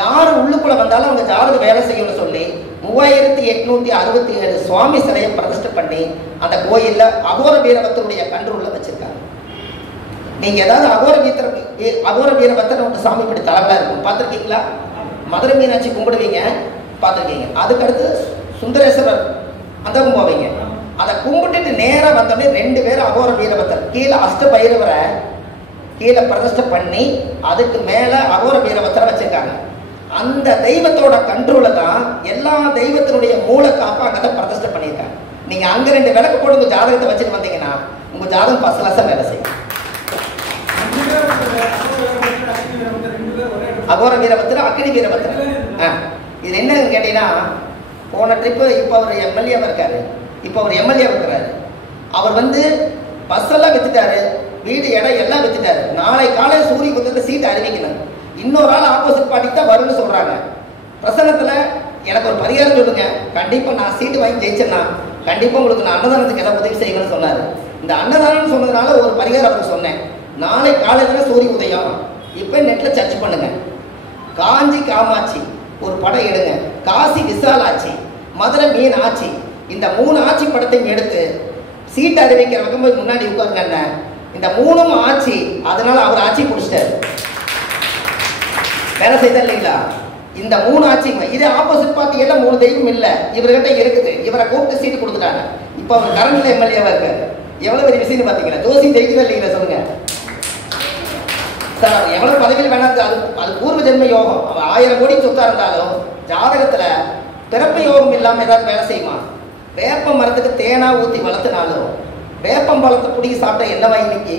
யார் உள்ளுக்குள்ள வந்தாலும் அவங்க ஜாதகம் வேலை செய்யணும்னு சொல்லி 3867 சுவாமி சிலையை பிரதிஷ்டை பண்ணி அந்த கோயில்ல அகோர வீரபத்தருடைய கண்ட்ரோல்ல வச்சிருக்காங்க. நீங்க ஏதாவது அகோர வீரபத்தர் ஒரு சாமி இப்படி தலைவலா இருக்கும் பார்த்துருக்கீங்களா? மதுரை மீனாட்சி கும்பிடுவீங்க, பார்த்துருக்கீங்க. அதுக்கடுத்து சுந்தரேஸ்வரர் அந்த போவீங்க. அதை கும்பிட்டுட்டு நேரம் வந்தோடனே 2 பேர் அகோர வீரபத்தர் கீழே அஷ்ட பைரவரை கீழே பிரதிஷ்டை பண்ணி அதுக்கு மேல அகோர வீரபத்தரை வச்சிருக்காங்க. அந்த தெய்வத்தோட கண்ட்ரோல தான் எல்லா தெய்வத்தினுடைய மூல காப்பா அங்கதான் பிரதிஷ்டை பண்ணியிருக்காங்க. நீங்க அங்க 2 விளக்கு போட்டு உங்க ஜாதகத்தை வச்சுட்டு வந்தீங்கன்னா உங்க ஜாதகம் ஃபர்ஸ்ட் கிளாஸா வேலை செய்யும். அகோர வீரபத்திர, அக்கினி வீரபத்திர. இது என்னன்னு கேட்டீங்கன்னா, போன ட்ரிப்பு இப்போ அவர் எம்எல்ஏவா இருக்காரு. இப்போ அவர் எம்எல்ஏ இருக்கிறாரு. அவர் வந்து பஸ் எல்லாம் வித்துட்டாரு, வீடு இடம் எல்லாம் வித்துட்டாரு. நாளை காலையில் சூரிய குத்தத்தை சீட்டு அறிவிக்கணும். இன்னொரு ஆள் ஆப்போசிட் பார்ட்டிக்கு தான் வரும்னு சொல்றாங்க. பிரசனத்துல எனக்கு ஒரு பரிகாரம் சொல்லுங்க, கண்டிப்பா நான் சீட்டு வாங்கி ஜெயிச்சேன்னா கண்டிப்பா உங்களுக்கு நான் அன்னதானத்துக்கு ஏதாவது உதவி செய்யணும்னு சொன்னாரு. இந்த அன்னதானம் சொன்னதுனால ஒரு பரிகாரம் அவருக்கு சொன்னேன். நாளை காலையில சூரிய உதயம். இப்ப நெட்ல சர்ச் பண்ணுங்க. காஞ்சி காமாட்சி ஒரு படம் எடுங்க, காசி விசாலாட்சி, மதுரை மீன் ஆட்சி, இந்த 3 ஆட்சி படத்தையும் எடுத்து சீட்டு அறிவிக்கிறவங்க போய் முன்னாடி உட்காருங்க. இந்த 3ம் ஆட்சி. அதனால அவர் ஆட்சி பிடிச்சிட்டாரு, வேலை செய்தா இல்லைங்களா? இந்த 3 ஆட்சிங்க. இது ஆப்போசிட் பார்ட்டி எல்லாம் 3 தெய்வம் இல்ல, இவர்கிட்ட இருக்குது. இவரை கூப்பிட்டு சீட்டு கொடுத்துட்டாங்க. இப்ப அவர் கரண்ட்ல எம்எல்ஏவா இருக்காரு. எவ்வளவு பெரிய விஷயம் பாத்தீங்களா? ஜோசி ஜெயிக்குதா இல்லைங்களா சொல்லுங்க சார். எவ்வளவு பதவியில் வேணாம், அது பூர்வ ஜென்ம யோகம். அவன் 1000 கோடி சொத்தா இருந்தாலும் ஜாதகத்துல பிறப்பு யோகம் இல்லாம ஏதாவது வேலை செய்யுமா? வேப்ப மரத்துக்கு தேனா ஊத்தி வளர்த்தினாலும் வேப்பம் பழத்தை பிடிக்கி சாப்பிட்டா என்னவா இன்னைக்கு?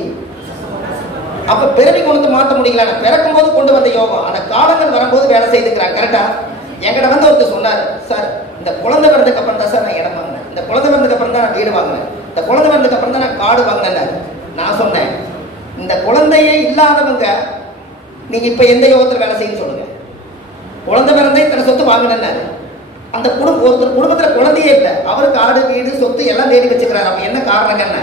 அப்ப பிறவி குணத்தை மாற்ற முடியல. பிறக்கும் போது கொண்டு வந்த யோகம் அந்த காலங்கள் வரும்போது வேலை செய்துக்கிறாங்க. கரெக்டா? என்கிட்ட வந்து ஒருத்தர் சொன்னாரு, சார் இந்த குழந்தை பிறந்ததுக்கு அப்புறம் தான் சார் நான் இடம் வாங்கினேன், இந்த குழந்தை பிறந்ததுக்கு அப்புறம் தான் நான் வீடு வாங்கினேன், இந்த குழந்தை பிறந்ததுக்கு அப்புறம் தான் நான் காடு வாங்கினேன். நான் சொன்னேன், இந்த குழந்தையே இல்லாதவங்க நீங்க இப்ப எந்த யோகத்தில் வேலை செய்யணும்னு சொல்லுங்க. குழந்தை பிறந்தே இத்தனை சொத்து வாங்கினாரு. அந்த ஒருத்தர் குடும்பத்துல குழந்தையே இல்லை, அவருக்கு ஆடு வீடு சொத்து எல்லாம் தேடி வச்சுக்கிறாரு. அப்ப என்ன காரணம்? என்ன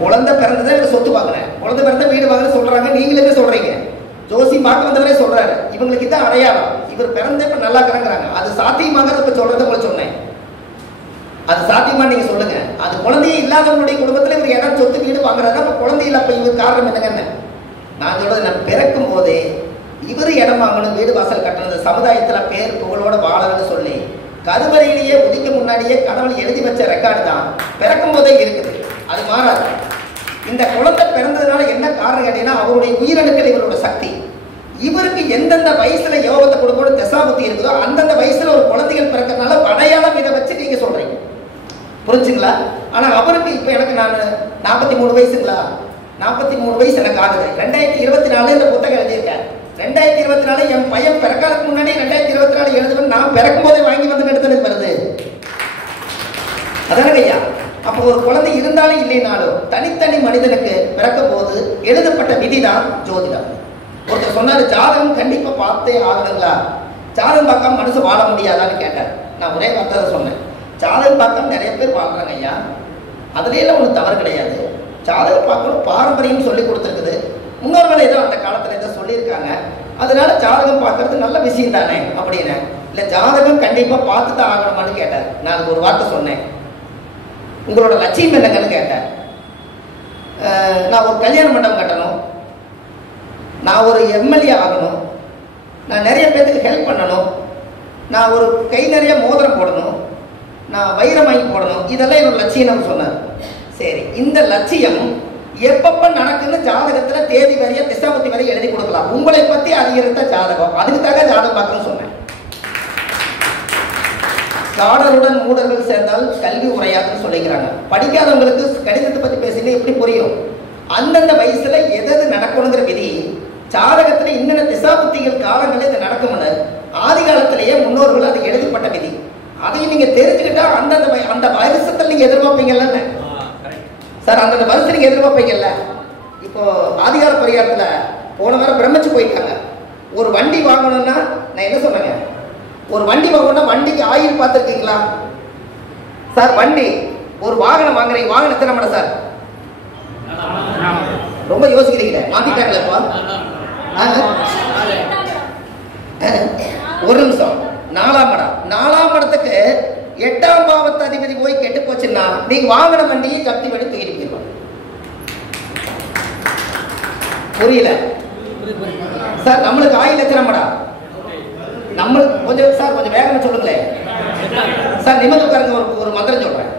குழந்தை பிறந்ததே சொத்து வாங்கினேன், குழந்தை பிறந்த வீடு வாங்கின சொல்றாங்க. நீங்களே சொல்றீங்க, ஜோசி பார்க்க வந்தவரே சொல்றாரு. இவங்களுக்கு இதான் அடையாளம், இவர் பிறந்த இப்ப நல்லா இருக்கிறாங்கிறாங்க. அது சாத்தியமாக இப்ப சொல்றதை உங்களுக்கு சொன்னேன். அது சாத்தியமா நீங்க சொல்லுங்க. அது குழந்தையே இல்லாதவங்களுடைய குடும்பத்துல இவர் இடம் சொத்து வீடு வாங்குறாரு. அப்ப குழந்தை இல்ல, அப்ப இவர் காரணம் என்னங்க? நான் சொல்றது, நான் பிறக்கும் போதே இவர் இடம் வாங்கணும், வீடு வாசல் கட்டணும், சமுதாயத்துல பேர் புகழோட வாழணும்னு சொல்லி கருவறையிலேயே உதிக்க முன்னாடியே கடவுள் எழுதி வச்ச ரெக்கார்டு தான் பிறக்கும் போதே இருக்குது. அது மாறாது. இந்த குழந்தை பிறந்ததுனால என்ன காரணம் கேட்டீங்கன்னா, அவருடைய உயிரணுக்கள் இவரோட சக்தி. இவருக்கு எந்தெந்த வயசுல யோகத்தை கொடுக்கணும் தசாபுத்தி இருக்குதோ அந்தந்த வயசுல ஒரு குழந்தைகள் பிறக்கிறதுனால அடையாளம் இதை வச்சு நீங்க சொல்றீங்க. புரிஞ்சுங்களா? ஆனா அவருக்கு இப்ப எனக்கு நான் 43 வயசுங்களா, 43 வயசு எனக்கு ஆகுது. 2024 இந்த புத்தகம் எழுதியிருக்கேன். 2024 என் பையன் பிறக்காததுக்கு முன்னாடி 2024 எழுதுவேன். நான் பிறக்கும் போதே வாங்கி வந்து எடுத்துன்னு வருது. அதானே ஐயா? அப்போ ஒரு குழந்தை இருந்தாலும் இல்லைனாலும் தனித்தனி மனிதனுக்கு பிறக்கும் போது எழுதப்பட்ட விதிதான் ஜோதிடம். ஒருத்தர் சொன்னாரு, ஜாதகம் கண்டிப்பா பார்த்தே ஆகணுங்களா, ஜாதகம் பார்க்காம மனுஷன் வாழ முடியாதான்னு கேட்டார். நான் ஒரே வார்த்தை சொன்னேன், ஜாதகம் பார்க்காம நிறைய பேர் வாழ்றாங்க ஐயா, அதுல ஒன்றும் தவறு கிடையாது. ஜாதகம் பார்க்கணும், பாரம்பரியம் சொல்லி கொடுத்துருக்குது, முன்னோர்கள் ஏதோ அந்த காலத்துல ஏதோ சொல்லியிருக்காங்க, அதனால ஜாதகம் பார்க்கறது நல்ல விஷயம் தானே அப்படின்னு. இல்லை ஜாதகம் கண்டிப்பா பார்த்து தான் ஆகணுமான்னு கேட்டார். நான் அதுக்கு ஒரு வார்த்தை சொன்னேன், உங்களோட லட்சியம் என்னங்கன்னு கேட்டேன். நான் ஒரு கல்யாண மண்டபம் கட்டணும், நான் ஒரு எம்எல்ஏ ஆகணும், நான் நிறைய பேருக்கு ஹெல்ப் பண்ணணும், நான் ஒரு கை நிறைய மோதிரம் போடணும், நான் வைரம் வாங்கி போடணும், இதெல்லாம் என்னோட லட்சியம் சொன்னார். சரி, இந்த லட்சியம் எப்பப்ப நடக்குன்னு ஜாதகத்துல தேதி வரைய திசாபத்தி வரை எழுதி கொடுக்கலாம். உங்களை பத்தி அறியறத ஜாதகம், அதுக்காக ஜாதகம் பார்க்கணும்னு சொன்னேன். காடருடன் மூடர்கள் சேர்ந்தால் கல்வி உரையாதுன்னு சொல்லிக்கிறாங்க. படிக்காதவங்களுக்கு கணிதத்தை பத்தி பேசினா எப்படி புரியும்? அந்தந்த வயசுல எது நடக்கணுங்கிற விதி ஜாதகத்துல இன்னென்ன திசாபுத்திகள் காலங்களில் இது நடக்கும்னு ஆதி காலத்திலேயே முன்னோர்கள் அது எழுதப்பட்ட விதி. அதையும் நீங்க தெரிஞ்சுக்கிட்டா அந்த வருஷத்துல நீங்க எதிர்பார்ப்பீங்கல்ல சார், அந்தந்த வருஷம் நீங்க எதிர்பார்ப்பீங்கல்ல. இப்போ ஆதிகால பரிகாரத்துல போன வாரம் பிரமிச்சு போயிட்டாங்க. ஒரு வண்டி வாங்கணும்னா நான் என்ன சொன்னேங்க, ஒரு வண்டி வாங்கணும்னா வண்டிக்கு ஆயில் பார்த்துருக்கீங்களா சார்? வண்டி ஒரு வாகனம் வாங்குறீங்க, வாகனம் எத்தனை மடம் சார்? ரொம்ப யோசிக்கிறீங்களே, மாத்திட்டாங்களே இப்போ. ஒரு நிமிஷம், 4ஆம் இடம். 4ஆம் இடத்துக்கு 8ஆம் பாவத்து அதிபதி போய் கெட்டு போச்சுன்னா நீங்க வாங்கின வண்டியை ஜப்தி பண்ணி தூக்கிட்டு போயிருவாங்க. புரியல சார்? நம்மளுக்கு ஆயில் எத்தனை மடம்? நம்மளுக்கு கொஞ்சம் சார் கொஞ்சம் வேகமா சொல்லுங்களேன் சார். நிமிர்ந்து உட்காருங்க, ஒரு மந்திரம் சொல்றேன்.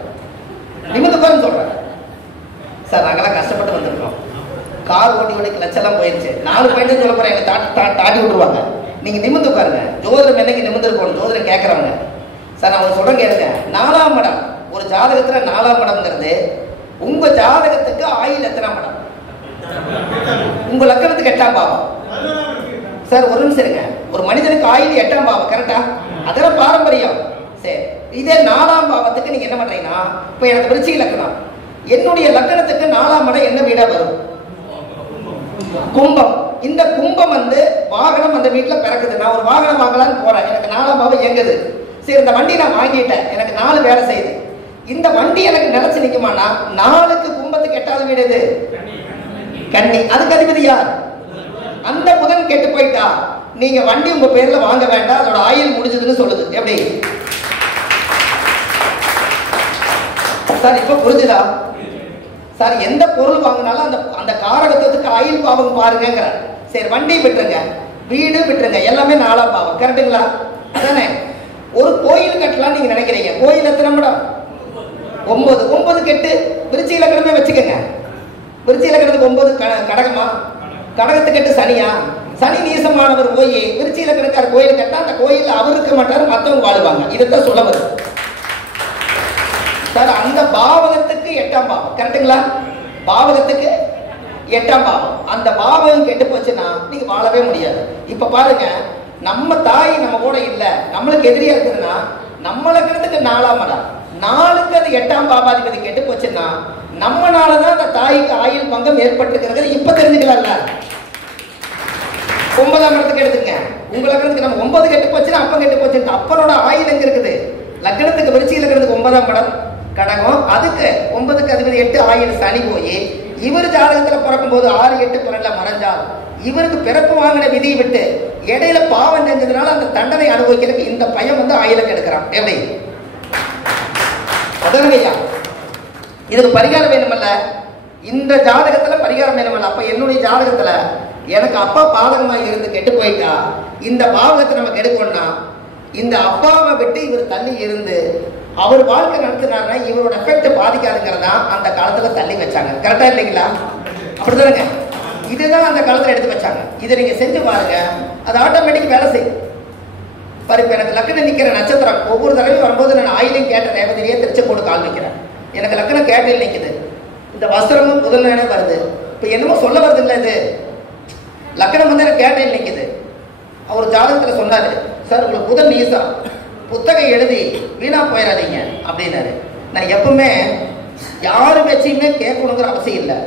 நிமிர்ந்து உட்காருன்னு சொல்றேன் சார். நாங்கெல்லாம் கஷ்டப்பட்டு வந்திருக்கோம். கார் ஓட்டி ஓட்டி லட்சம் போயிருச்சு. 4 பாயிண்ட் சொல்ல போறேன், எங்க தாட்டி விட்டுருவாங்க. நீங்க நிமிர்ந்து உட்காருங்க. ஜோதிடம் என்னைக்கு நிமிர்ந்து இருக்கணும், ஜோதிடம் கேட்கறவங்க சார். நான் அவங்க சொல்றேன் கேளுங்க. 4ஆம் இடம், ஒரு ஜாதகத்துல 4ஆம் இடம்ங்கிறது உங்க ஜாதகத்துக்கு ஆயில் எத்தனாம் இடம்? உங்க லக்கணத்துக்கு 8ஆம் பாவம் சார். ஒரு நிமிஷம் இருங்க. ஒரு மனிதனுக்கு ஆயில் 8ஆம் பாவம் கரெக்டா? அதெல்லாம் பாரம்பரியம். சரி, இதே 4ஆம் பாவத்துக்கு நீங்க என்ன பண்றீங்கன்னா, இப்ப எனக்கு விருச்சிக லக்கணம், என்னுடைய லக்கணத்துக்கு 4ஆம் இடம் என்ன வீடா வரும்? கும்பம். இந்த கும்பம் வாகனம் அந்த வீட்டுல பிறக்குது. நான் ஒரு வாகனம் வாங்கலான்னு போறேன், எனக்கு 4ஆம் பாவம் இயங்குது. சரி, இந்த வண்டி நான் வாங்கிட்டேன், எனக்கு 4 வேலை செய்யுது. இந்த வண்டி எனக்கு நிலைச்சு நிக்குமானா 4க்கு கும்பத்துக்கு 8வது வீடு எது? கன்னி. அதுக்கு அதிபதி யார்? அந்த புதன் கெட்டு போயிட்டா நீங்க வண்டி உங்க பேர்ல வாங்க வேண்டாம், அதோட ஆயில் முடிஞ்சதுன்னு சொல்லுது. எப்படி சார் இப்ப புரிஞ்சுதா சார்? எந்த பொருள் வாங்கினாலும் அந்த காரகத்துவத்துக்கு ஆயில் பாவம் பாருங்க. சரி, வண்டி விட்டுருங்க, வீடு விட்டுருங்க, எல்லாமே 4ஆம் பாவம் கரெக்டுங்களா? அதானே? ஒரு கோயில் கட்டலாம் நீங்க நினைக்கிறீங்க, கோயில் எத்தனை இடம்? 9. 9 கெட்டு விருச்சிக லக்கணமே வச்சுக்கோங்க. விருச்சிக லக்கணத்துக்கு 9 கடகமா? கடகத்துக்கு 8 சனியா? சனி நீசமானவர் போய் விருச்சிக லக்கணக்கார கோயில் கட்டா அந்த கோயில் அவர் இருக்க மாட்டாரு, மற்றவங்க வாழுவாங்க. இதைத்தான் சொல்ல வருது சார். அந்த பாவகத்துக்கு 8ஆம் பாவம் கரெக்டுங்களா? பாவகத்துக்கு 8ஆம் பாவம். அந்த பாவகம் கெட்டு போச்சுன்னா நீங்க வாழவே முடியாது. இப்ப பாருங்க, நம்ம தாய் நம்ம கூட இல்ல, நம்மளுக்கு எதிரியா இருக்குதுன்னா நம்ம லக்கணத்துக்கு 4ஆம் இடம், 4க்கு அது 8ஆம் பாவாதிபதி கெட்டு போச்சுன்னா நம்மனாலதான் அந்த தாய்க்கு ஆயுள் பங்கம் ஏற்பட்டிருக்கிறது. இப்ப தெரிஞ்சுக்கலாம்ல. 9ஆம் இடத்துக்கு எடுத்துங்க. உங்க லக்கணத்துக்கு நம்ம 9 கெட்டு போச்சுன்னா அப்ப கெட்டு போச்சு. அப்பனோட ஆயுள் எங்க இருக்குது? லக்கணத்துக்கு விருச்சிக லக்கணத்துக்கு 9ஆம் இடம் கடகம், அதுக்கு 9க்கு அதிபதி 8 ஆயுள் சனி போய் இவர் ஜாதகத்துல பிறக்கும் போது 6, 8 12 மறைஞ்சால் இவருக்கு பிறப்பு வாங்கின விதியை விட்டு இடையில பாவம் செஞ்சதுனால அந்த தண்டனை அனுபவிக்கிறதுக்கு இந்த பையன் ஆயுளுக்கு எடுக்கிறான். எப்படி அதனையா? இதுக்கு பரிகாரம் வேணுமல்ல? இந்த ஜாதகத்துல பரிகாரம் வேணுமல்ல? அப்ப என்னுடைய ஜாதகத்துல எனக்கு அப்பா பாதகமா இருந்து கெட்டு போயிட்டா இந்த பாவகத்தை நமக்கு எடுக்கணும்னா இந்த அப்பாவை விட்டு இவர் தள்ளி இருந்து அவர் வாழ்க்கை நடத்தினார்னா இவரோட எஃபெக்ட் பாதிக்காதுங்கிறதா அந்த காலத்துல தள்ளி வச்சாங்க. கரெக்டா இல்லைங்களா? அப்படிதானுங்க. இதுதான் அந்த காலத்துல எடுத்து வச்சாங்க. இதை நீங்க செஞ்சு பாருங்க, அது ஆட்டோமேட்டிக் வேலை செய்யும். இப்ப எனக்கு லக்கணம் நிக்கிற நட்சத்திரம் ஒவ்வொரு தடவையும் வரும்போது நான் ஆயிலையும் கேட்ட ரேவதிலேயே திருச்செங்கோடு கால் வைக்கிறேன். எனக்கு லக்கணம் கேட்டில் நிக்குது, இந்த வஸ்திரமும் புதன்லே வருது. இப்ப என்னமோ சொல்ல வருது இல்ல, இது லக்கணம் எனக்கு கேட்டில் நிக்குது. அவர் ஜாதகத்துல சொன்னாரு, சார் உங்களுக்கு புதன் நீசம், புத்தகம் எழுதி வீணா போயிடாதீங்க அப்படின்னாரு. நான் எப்பவுமே யாரு பேச்சையுமே கேட்கணுங்கிற அவசியம் இல்லை.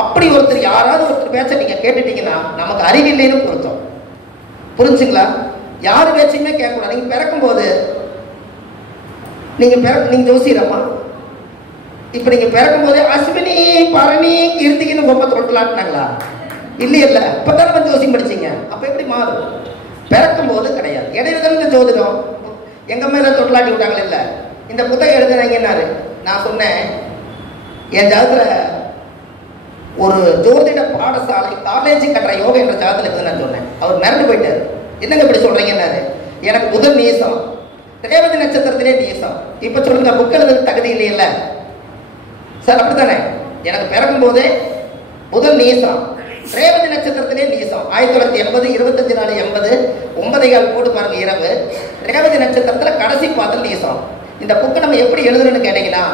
அப்படி ஒருத்தர் யாராவது ஒருத்தர் பேச்ச நீங்க கேட்டுட்டீங்கன்னா நமக்கு அறிவில்லைன்னு பொருத்தம். புரிஞ்சுங்களா? யாரு பேச்சையுமே கேட்கக்கூடாது. நீங்க பிறக்கும் போது நீங்க ஜோசியரம்மா, இப்ப நீங்க பிறக்கும் போது அஸ்வினி பரணி கீர்த்திகின்னு ரொம்ப தொட்டலாட்டினாங்களா? இல்லையில்ல, இப்பதான் நம்ம ஜோசியம் படிச்சீங்க. அப்ப எப்படி மாறும்? பிறக்கும் போது கிடையாது. இடையில இந்த ஜோதிடம் எங்க மேல தொட்டலாட்டி விட்டாங்களே இல்ல. இந்த புத்தகம் எழுதுறீங்கன்னாரு. நான் சொன்னேன், என் ஜாதத்துல ஒரு ஜோதிட பாடசாலை காலேஜ் கட்டுற யோகா என்ற ஜாதத்துல இருக்குதுன்னு நான் சொன்னேன். அவர் மிரண்டு போயிட்டாரு. என்னங்க இப்படி சொல்றீங்கன்னாரு. எனக்கு புதன் நீசம், ரேவதி நட்சத்திரத்திலே நீசம். இப்ப சொல்லுங்க, புக் எழுதுறது தகுதி இல்லையில்ல சார்? அப்படித்தானே? எனக்கு பிறக்கும் போதே புதன் நீசம், ரேவதி நட்சத்திரத்திலே நீசம். 1980 25 நாள் 80 9 போட்டு பாருங்க இரவு. ரேவதி நட்சத்திரத்துல கடைசி பாதல் நீசம். இந்த புக்கை நம்ம எப்படி எழுதுறோம்னு கேட்டீங்கன்னா,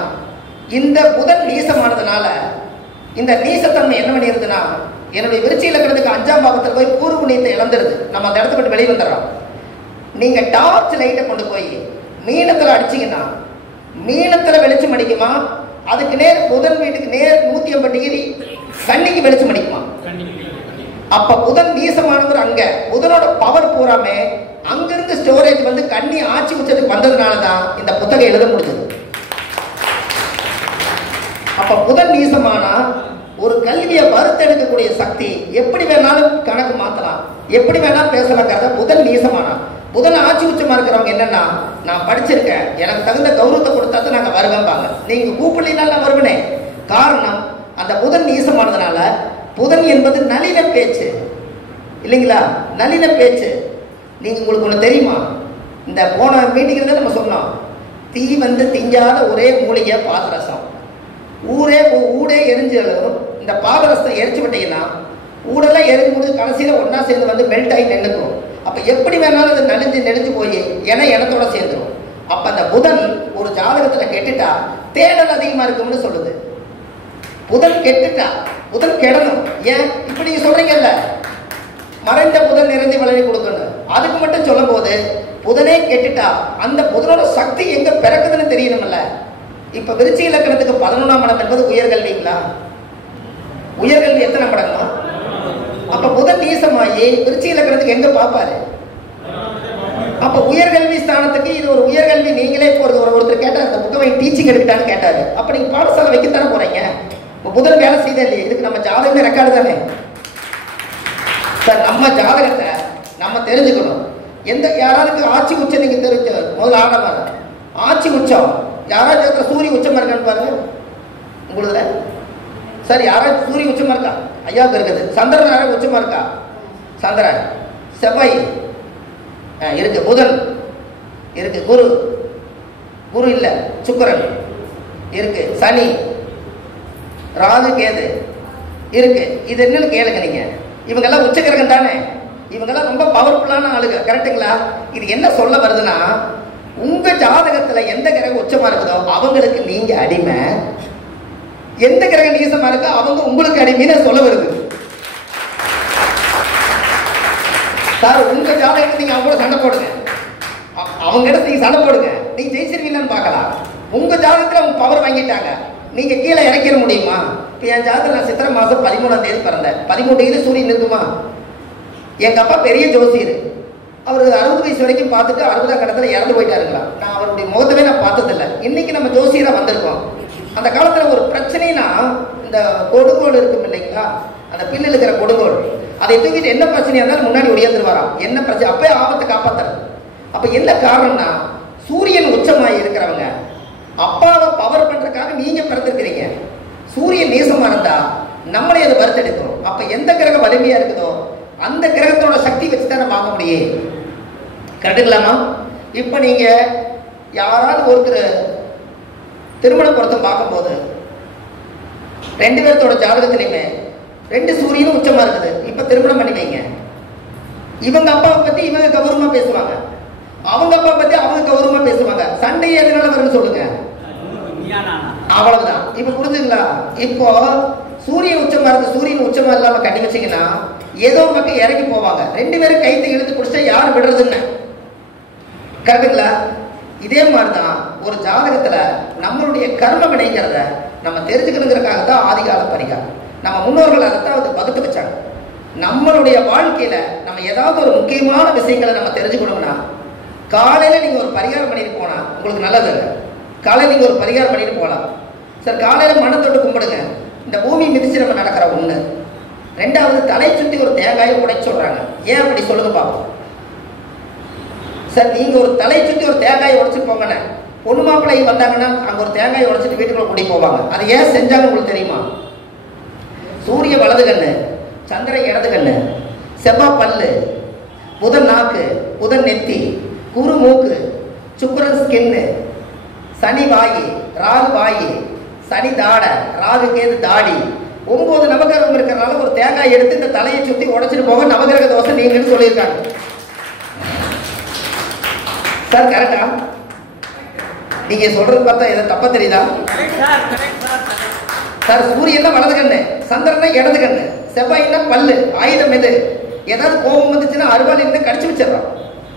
இந்த புதன் நீசமானதுனால இந்த நீசத்தன்மை என்ன பண்ணிருதுன்னா, என்னுடைய விருச்சியில் இருக்கிறதுக்கு 5ஆம் பாவத்தில் போய் பூர்வ புண்ணியத்தை இழந்துருது. நம்ம அந்த இடத்த விட்டு வெளியே வந்துடுறோம். நீங்க டார்ச் லைட்டை கொண்டு போய் மீனத்துல அடிச்சீங்கன்னா மீனத்துல வெளிச்சம் அடிக்குமா? அதுக்கு நேர் புதன் வீட்டுக்கு நேர் 180 டிகிரி கன்னிக்கு வெளிச்சம் அடிக்குமா? அப்ப புதன் நீசமானவர் அங்க புதனோட பவர் பூராமே அங்கிருந்து ஸ்டோரேஜ் வந்து கன்னி ஆட்சி உச்சத்துக்கு வந்ததுனாலதான் இந்த புத்தகம் எழுத முடிஞ்சது. அப்ப புதன் நீசமானா ஒரு கல்வியை வறுத்தெடுக்கக்கூடிய சக்தி எப்படி வேணாலும் கணக்கு மாத்தலாம், எப்படி வேணாலும் பேசலாங்கிறத புதன் நீசமானா. புதன் ஆட்சி உச்சமா இருக்கிறவங்க என்னன்னா, நான் படிச்சிருக்கேன், எனக்கு தகுந்த கௌரவத்தை கொடுத்தா நாங்க வருவேன்பாங்க. நீங்க கூப்பிடலாம் நான் வருவனே. காரணம் அந்த புதன் நீசமானதுனால. புதன் என்பது நளின பேச்சு இல்லைங்களா? நளின பேச்சு. நீங்க உங்களுக்கு ஒண்ணு தெரியுமா? இந்த போன மீட்டிங்ல நம்ம சொன்னோம், தீ வந்து திங்காத ஒரே மூலிகை பாதரசம். ஊடே எரிஞ்சாலும் இந்த பாதரசத்தை எரிச்சு விட்டீங்கன்னா ஊடெல்லாம் எரிஞ்சு முடிஞ்சு கடைசியில ஒன்னா சேர்ந்து வந்து மெல்ட் ஆகி நின்றுக்கும். அப்ப எப்படி வேணாலும் அது நெளிஞ்சு போய் எனத்தோட சேர்ந்துடும். அப்ப அந்த புதன் ஒரு ஜாதகத்துல கெட்டுட்டா தேடல் அதிகமா இருக்கும்னு சொல்லுது. புதன் கெட்டுட்டா புதன் கெடணும். ஏன் இப்ப நீங்க சொல்றீங்கல்ல, மறைந்த புதன் நிறைந்து வளரி கொடுக்கணும், அதுக்கு மட்டும் சொல்லும் போது புதனே கெட்டுட்டா அந்த புதனோட சக்தி எங்க பிறக்குதுன்னு தெரியணும்ல. இப்ப விருச்சிக இலக்கணத்துக்கு 11ஆம் இடம் என்பது உயர்கல்விங்களா? உயர்கல்வி எத்தனை மடங்குமா? அப்ப புதன் நீசமாயி விருச்சிக இலக்கணத்துக்கு எங்க பாப்பாரு? அப்ப உயர்கல்வி ஸ்தானத்துக்கு இது ஒரு உயர்கல்வி. நீங்களே போறது ஒருத்தர் கேட்டார், அந்த புக்கை டீச்சிங் எடுக்கிட்டான்னு கேட்டாரு. அப்ப நீங்க பாடசாலை வைக்கத்தானே போறீங்க. புதன் வேலை செய்த இல்லையே, இதுக்கு நம்ம ஜாதகமே ரெக்கார்டு தானே சார்? நம்ம ஜாதகத்தை நம்ம தெரிஞ்சுக்கணும். யாராருக்கு ஆட்சி உச்சம் நீங்க தெரிஞ்ச முதல்ல ஆடவர் ஆட்சி உச்சம் யாராவது சூரிய உச்சமா இருக்கான்னு பாருங்க உங்களுதுல. சார் யாராவது சூரிய உச்சமா இருக்கா? ஐயாவுக்கு இருக்குது. சந்திரன் யாராவது உச்சமா இருக்கா? சந்திரன், செவ்வாய் இருக்கு, புதன் இருக்கு, குரு இல்ல, சுக்கிரன் இருக்கு, சனி, ராகு, கேது இருக்கு. இது என்னன்னு கேளுங்க நீங்க. இவங்கெல்லாம் உச்ச கிரகம் தானே, இவங்கெல்லாம் ரொம்ப பவர்ஃபுல்லான ஆளுங்க, கரெக்டுங்களா? இது என்ன சொல்ல வருதுன்னா, உங்க ஜாதகத்துல எந்த கிரகம் உச்சமா இருக்குதோ அவங்களுக்கு நீங்க அடிமை, எந்த கிரகம் நீசமா இருக்கோ அவங்க உங்களுக்கு அடிமைன்னு சொல்ல வருது. சார் உங்க ஜாதகத்தை நீங்க அவங்க சண்டை போடுங்க, அவங்க இடத்துல நீங்க சண்டை போடுங்க, நீங்க ஜெயிச்சிருவீங்கன்னு பார்க்கலாம். உங்க ஜாதகத்துல அவங்க பவர் வாங்கிட்டாங்க, நீங்க கீழே இறக்கிற முடியுமா? இப்ப என் ஜாதகத்துல நான் சித்திரை மாசம் 13ஆம் தேதி பிறந்தேன். 13 டிகிரி சூரியன் இருக்குமா? எங்க அப்பா பெரிய ஜோசியர், அவர் 60 வயசு வரைக்கும் பார்த்துட்டு 60ஆம் கட்டத்தில் இறந்து போயிட்டாருங்களா. நான் அவருடைய முகத்தவே நான் பார்த்ததில்லை. இன்னைக்கு நம்ம ஜோசியரா வந்திருக்கோம். அந்த காலத்துல ஒரு பிரச்சனைனா இந்த கொடுங்கோடு இருக்கும் இல்லைங்களா, அந்த பில்லு இருக்கிற கொடுங்கோடு, அதை தூக்கிட்டு என்ன பிரச்சனையா இருந்தாலும் முன்னாடி ஒடியாந்துருவாராம். என்ன பிரச்சனை அப்பயே ஆபத்தை காப்பாத்துறது. அப்ப என்ன காரணம்னா, சூரியன் உச்சமாயி இருக்கிறவங்க அப்பாவை பவர் பண்றதுக்காக நீங்க பிறந்திருக்கிறீங்க. சூரியன் நீசமா இருந்தா நம்மளே அதை வறுத்தெடுக்கிறோம். அப்ப எந்த கிரகம் வலிமையா இருக்குதோ அந்த கிரகத்தோட சக்தி வச்சுதான் நம்ம பார்க்க முடியும். கரெக்டுங்களாமா? இப்ப நீங்க யாராவது ஒருத்தர் திருமண பொருத்தம் பார்க்கும்போது 2 பேர்த்தோட ஜாதகத்திலையுமே 2 சூரியனும் உச்சமா இருக்குது. இப்ப திருமணம் பண்ணி வைங்க. இவங்க அப்பாவை பத்தி இவங்க கௌரவமா பேசுவாங்க, அவங்க அப்பா பத்தி அவங்க கௌரவமா பேசுவாங்க. சண்டை எதனால வரும்னு சொல்லுங்க, அவ்வளவுதான். இப்ப புரிஞ்சுங்களா? இப்போ சூரியன் உச்சமா இருக்கு, சூரியன் உச்சமா இல்லாம கட்டி வச்சீங்கன்னா ஏதோ பக்கம் இறங்கி போவாங்க. 2 பேரும் கைத்தை இழுத்து பிடிச்சா யாரு விடுறதுன்னு. கரெக்டுங்களா? இதே மாதிரிதான் ஒரு ஜாதகத்துல நம்மளுடைய கர்ம வினைங்கிறத நம்ம தெரிஞ்சுக்கணுங்கிறதுக்காக தான் ஆதிகால பரிகாரம். நம்ம முன்னோர்கள் அதைத்தான் வகுத்து வச்சாங்க. நம்மளுடைய வாழ்க்கையில நம்ம ஏதாவது ஒரு முக்கியமான விஷயங்களை நம்ம தெரிஞ்சுக்கணும்னா காலையில நீங்க ஒரு பரிகாரம் பண்ணிட்டு போனா உங்களுக்கு நல்லது இல்லை. காலையில நீங்க ஒரு பரிகாரம் பண்ணிட்டு போகலாம். சார் காலையில மண்ணை தொட்டு கும்பிடுங்க, இந்த பூமி மிதிச்சு நம்ம நடக்கிற ஒண்ணு. 2வது தலை சுத்தி ஒரு தேங்காயை உடைச்சு சொல்றாங்க. ஏன் அப்படி சொல்லுங்க பாப்போம். சார் நீங்க ஒரு தலை சுத்தி ஒரு தேங்காயை உடைச்சிட்டு போங்கண்ணே, பொண்ணு மாப்பிள்ளை வந்தாங்கன்னா அங்க ஒரு தேங்காயை உடைச்சிட்டு வீட்டுக்குள்ள கூட்டிட்டு போவாங்க. அது ஏன் செஞ்சாங்க உங்களுக்கு தெரியுமா? சூரிய வலது கண்ணு, சந்திரன் இடது கண்ணு, செவ்வாய் பல்லு, புதன் நாக்கு, புதன் நெத்தி, குரு மூக்கு, சுக்கிரன் ஸ்கின்னு, சனி வாயி, ராகு வாயி, சனி தாடை, ராகு கேது தாடி. 9 நவகிரகம் இருக்கிறனால ஒரு தேங்காய் எடுத்து இந்த தலையை சுத்தி உடைச்சிட்டு போக நவகிரக தோசை நீங்கன்னு சொல்லியிருக்காங்க. சார் கரெக்டா? நீங்க சொல்றது பார்த்தா எதை தப்பா தெரியுதா? சார் சூரியன் வலது கண்ணு, சந்திரன் இடது கண்ணு, செவ்வாய்னா பல்லு. ஆயுதம் எது? ஏதாவது கோபம் வந்துச்சுன்னா அருவாள் இருந்து கடிச்சு வச்சிடறோம்.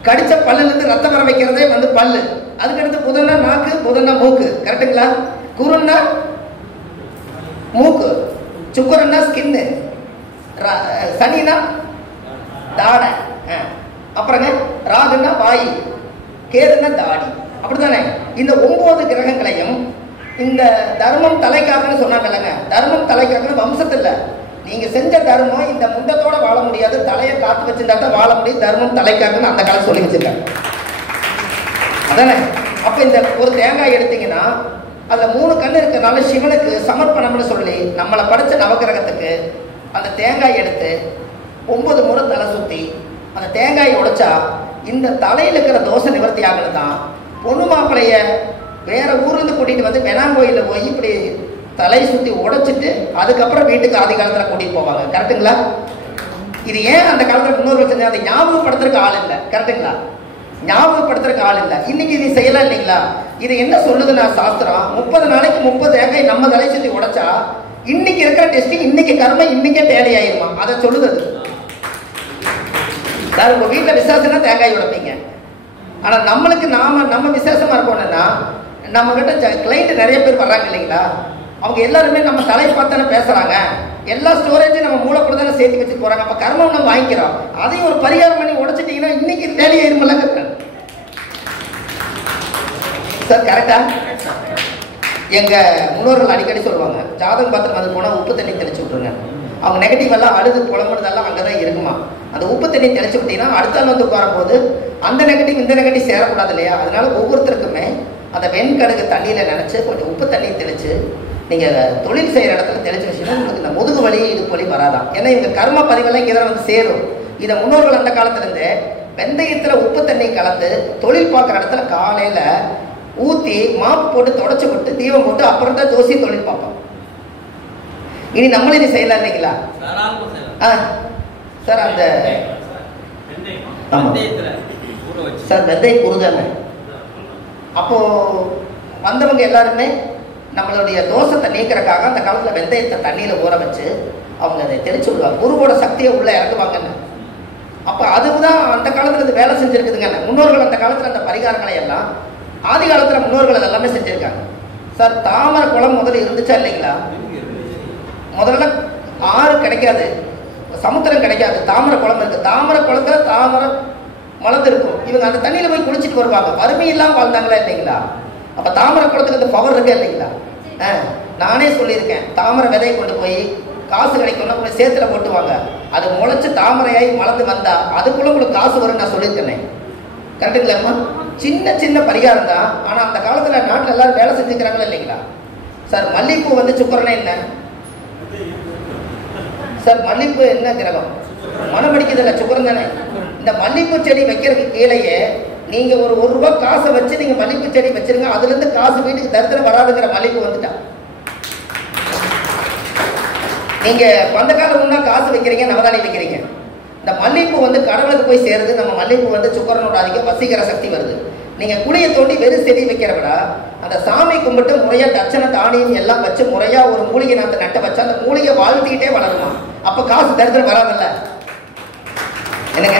கடிச்ச பல்லுல இருந்து ரத்தம் வர வைக்கிறதே பல்லு. அதுக்கடுத்து புதன்னா நாக்கு, புதன்னா மூக்கு. கரெக்டுங்களா? குருன்னா மூக்கு, சுக்கரன்னா ஸ்கின்னு, சனினா தாடை, அப்புறங்க ராகுன்னா வாயு, கேதுன்னா தாடி. அப்படித்தானே? இந்த 9 கிரகங்களையும் இந்த தர்மம் தலைக்காகன்னு சொன்னாங்கல்லங்க. தர்மம் தலைக்காகன்னு வம்சத்துல நீங்க செஞ்ச தர்மம் இந்த முண்டத்தோட வாழ முடியாது, தலையை காத்து வச்சிருந்தா தான் வாழ முடியும். தர்மம் தலைக்காகன்னு அந்த காலம் சொல்லி வச்சிருக்காங்க. அதானே? அப்ப இந்த ஒரு தேங்காய் எடுத்தீங்கன்னா அதுல 3 கண்ணு இருக்கிறதுனால சிவனுக்கு சமர்ப்பணம்னு சொல்லி நம்மளை படைச்ச நவகிரகத்துக்கு அந்த தேங்காய் எடுத்து 9 முறை தலை சுத்தி அந்த தேங்காயை உடைச்சா இந்த தலையில் இருக்கிற தோஷ நிவர்த்தி ஆகணும் தான். பொண்ணு மாப்பிளைய வேற ஊர்லேருந்து கூட்டிட்டு வந்து வெனாங்கோயில போய் இப்படி தலையை சுத்தி உடைச்சிட்டு அதுக்கப்புறம் வீட்டுக்கு ஆதி காலத்துல கூட்டிட்டு போவாங்க. கரெக்டுங்களா? இது ஏன் அந்த காலத்துல முன்னோர்கள் செஞ்சு அதை ஞாபகப்படுத்துறதுக்கு ஆள் இல்லை. கரெக்டுங்களா? ஞாபகப்படுத்துறதுக்கு ஆள் இல்லை. இன்னைக்கு இது செய்யலாம் இல்லைங்களா? இது என்ன சொல்லுதுன்னா சாஸ்திரம் 30 நாளைக்கு 30 தேங்காய் நம்ம தலை சுத்தி உடைச்சா இன்னைக்கு இருக்கிற டெஸ்ட், இன்னைக்கு கர்ம இன்னைக்கே பேடையாயிருமா. அதை சொல்லுது. சார் உங்க வீட்டுல விசேஷம்னா தேங்காய் உடைப்பீங்க. ஆனா நம்மளுக்கு நம்ம விசேஷமா இருக்கோம்னா நம்ம கிட்ட கிளைண்ட் நிறைய பேர் வர்றாங்க இல்லைங்களா? அவங்க எல்லாருமே நம்ம தலை பார்த்தானே பேசுறாங்க. எல்லா ஸ்டோரேஜும் நம்ம மூலப்பொருள் சேர்த்து வச்சுட்டு போறாங்க. அப்ப கர்மம் நம்ம வாங்கிக்கிறோம். அதையும் ஒரு பரிகாரம் பண்ணி உடைச்சிட்டீங்கன்னா இன்னைக்கு தேவையாயிருமில்ல சார். கரெக்டா? எங்க முன்னோர்கள் அடிக்கடி சொல்லுவாங்க, ஜாதகம் பார்த்து அது போனா உப்பு தண்ணி தெளிச்சு விட்டுருங்க. அவங்க நெகட்டிவ் எல்லாம் அழுது புலம்புறதெல்லாம் அங்கதான் இருக்குமா. அந்த உப்பு தண்ணி தெளிச்சு விட்டீங்கன்னா அடுத்த நாள் வந்து உட்காரும்போது அந்த நெகட்டிவ் இந்த நெகட்டிவ் சேரக்கூடாது இல்லையா? அதனால ஒவ்வொருத்தருக்குமே அந்த வெண்கடுகு தண்ணியில நினைச்சு கொஞ்சம் உப்பு தண்ணி தெளிச்சு நீங்க தொழில் செய்யற இடத்துல தெளிச்சு வச்சுன்னா உங்களுக்கு இந்த முதுகு வலி இடுப்பு வலி வராதான். ஏன்னா இவங்க கர்ம பதிவெல்லாம் இங்கே தான் வந்து சேரும். இதை முன்னோர்கள் அந்த காலத்துல இருந்து வெந்தயத்துல உப்பு தண்ணி கலந்து தொழில் பார்க்குற இடத்துல காலையில ஊத்தி மாப்பு போட்டு தொடச்சு விட்டு தீபம் போட்டு அப்புறம் தான் தோசை தொழில் பார்ப்போம். இனி நம்மளும் இது செய்யலாம் இல்லைங்களா? சார் அந்த சார் வெந்தயம் குருதானே. அப்போ வந்தவங்க எல்லாருமே நம்மளுடைய தோஷத்தை நீக்கிறதுக்காக அந்த காலத்துல வெந்தயத்தை தண்ணியில ஊற வச்சு அவங்க அதை தெரிச்சு விடுவாங்க. குருவோட சக்தியை உள்ள இறக்குவாங்கன்னு. அப்ப அதுதான் அந்த காலத்துல இது வேலை செஞ்சிருக்குதுங்க. முன்னோர்கள் அந்த காலத்துல அந்த பரிகாரங்களை எல்லாம் ஆதி காலத்துல முன்னோர்கள் அதெல்லாமே செஞ்சிருக்காங்க. சார் தாமரை குளம் முதல்ல இருந்துச்சா இல்லைங்களா? முதல்ல ஆறு கிடைக்காது, சமுத்திரம் கிடைக்காது, தாமரை குளம் இருக்கு. தாமரை குளத்துல தாமரை மலர்ந்து இருக்கும். இவங்க அந்த தண்ணியில போய் குளிச்சுட்டு வருவாங்க. வறுமையெல்லாம் வாழ்ந்தாங்களா இல்லைங்களா? அப்ப தாமரை குளத்துக்கு அந்த பவர் இருக்கா இல்லைங்களா? நானே சொல்லியிருக்கேன், தாமரை விதையை கொண்டு போய் காசு கிடைக்கும்னா கூட சேத்துல போட்டுவாங்க. அது முளைச்சு தாமரையாய் மலர்ந்து வந்தா அதுக்குள்ள உங்களுக்கு காசு வரும் நான் சொல்லியிருக்கேன். கரெக்டுங்களா? சின்ன சின்ன பரிகாரம் தான். ஆனா அந்த காலத்துல நாட்டுல எல்லாரும் வேலை செஞ்சுக்கிறாங்களா இல்லைங்களா? சார் மல்லிகைப்பூ வந்து சுக்கரனே என்ன சார்? மல்லிகைப்பூ என்ன கிரகம்? மனம் அடிக்கிறது இல்லை, சுக்கரம் தானே. இந்த மல்லிகைப்பூ செடி வைக்கிறதுக்கு கீழேயே நீங்க ஒரு ரூபாய் காசை வச்சு நீங்க மல்லிகைப்பூ செடி வச்சிருங்க. அதுல இருந்து காசு வீட்டுக்கு தரித்திரம் வராதுங்கிற மல்லிகைப்பூ வந்துட்டா. நீங்க பந்த காலம் முன்னா காசு வைக்கிறீங்க, நவதானி வைக்கிறீங்க. இந்த மல்லிகைப்பூ வந்து கடவுளுக்கு போய் சேருது. நம்ம மல்லிகைப்பூ வந்து சுக்கரனோட அதிக வசீகர சக்தி வருது. நீங்க குழியை தோண்டி வெறும் செடி வைக்கிற விட அந்த சாமி கும்பிட்டு முறையா தட்சணை தானியம் எல்லாம் வச்சு முறையா ஒரு மூலிகை நாத்தை நட்ட வச்சா அந்த மூலிகை வாழ்த்திக்கிட்டே வளருமா. அப்ப காசு தரித்திரம் வராதுல்ல. என்னங்க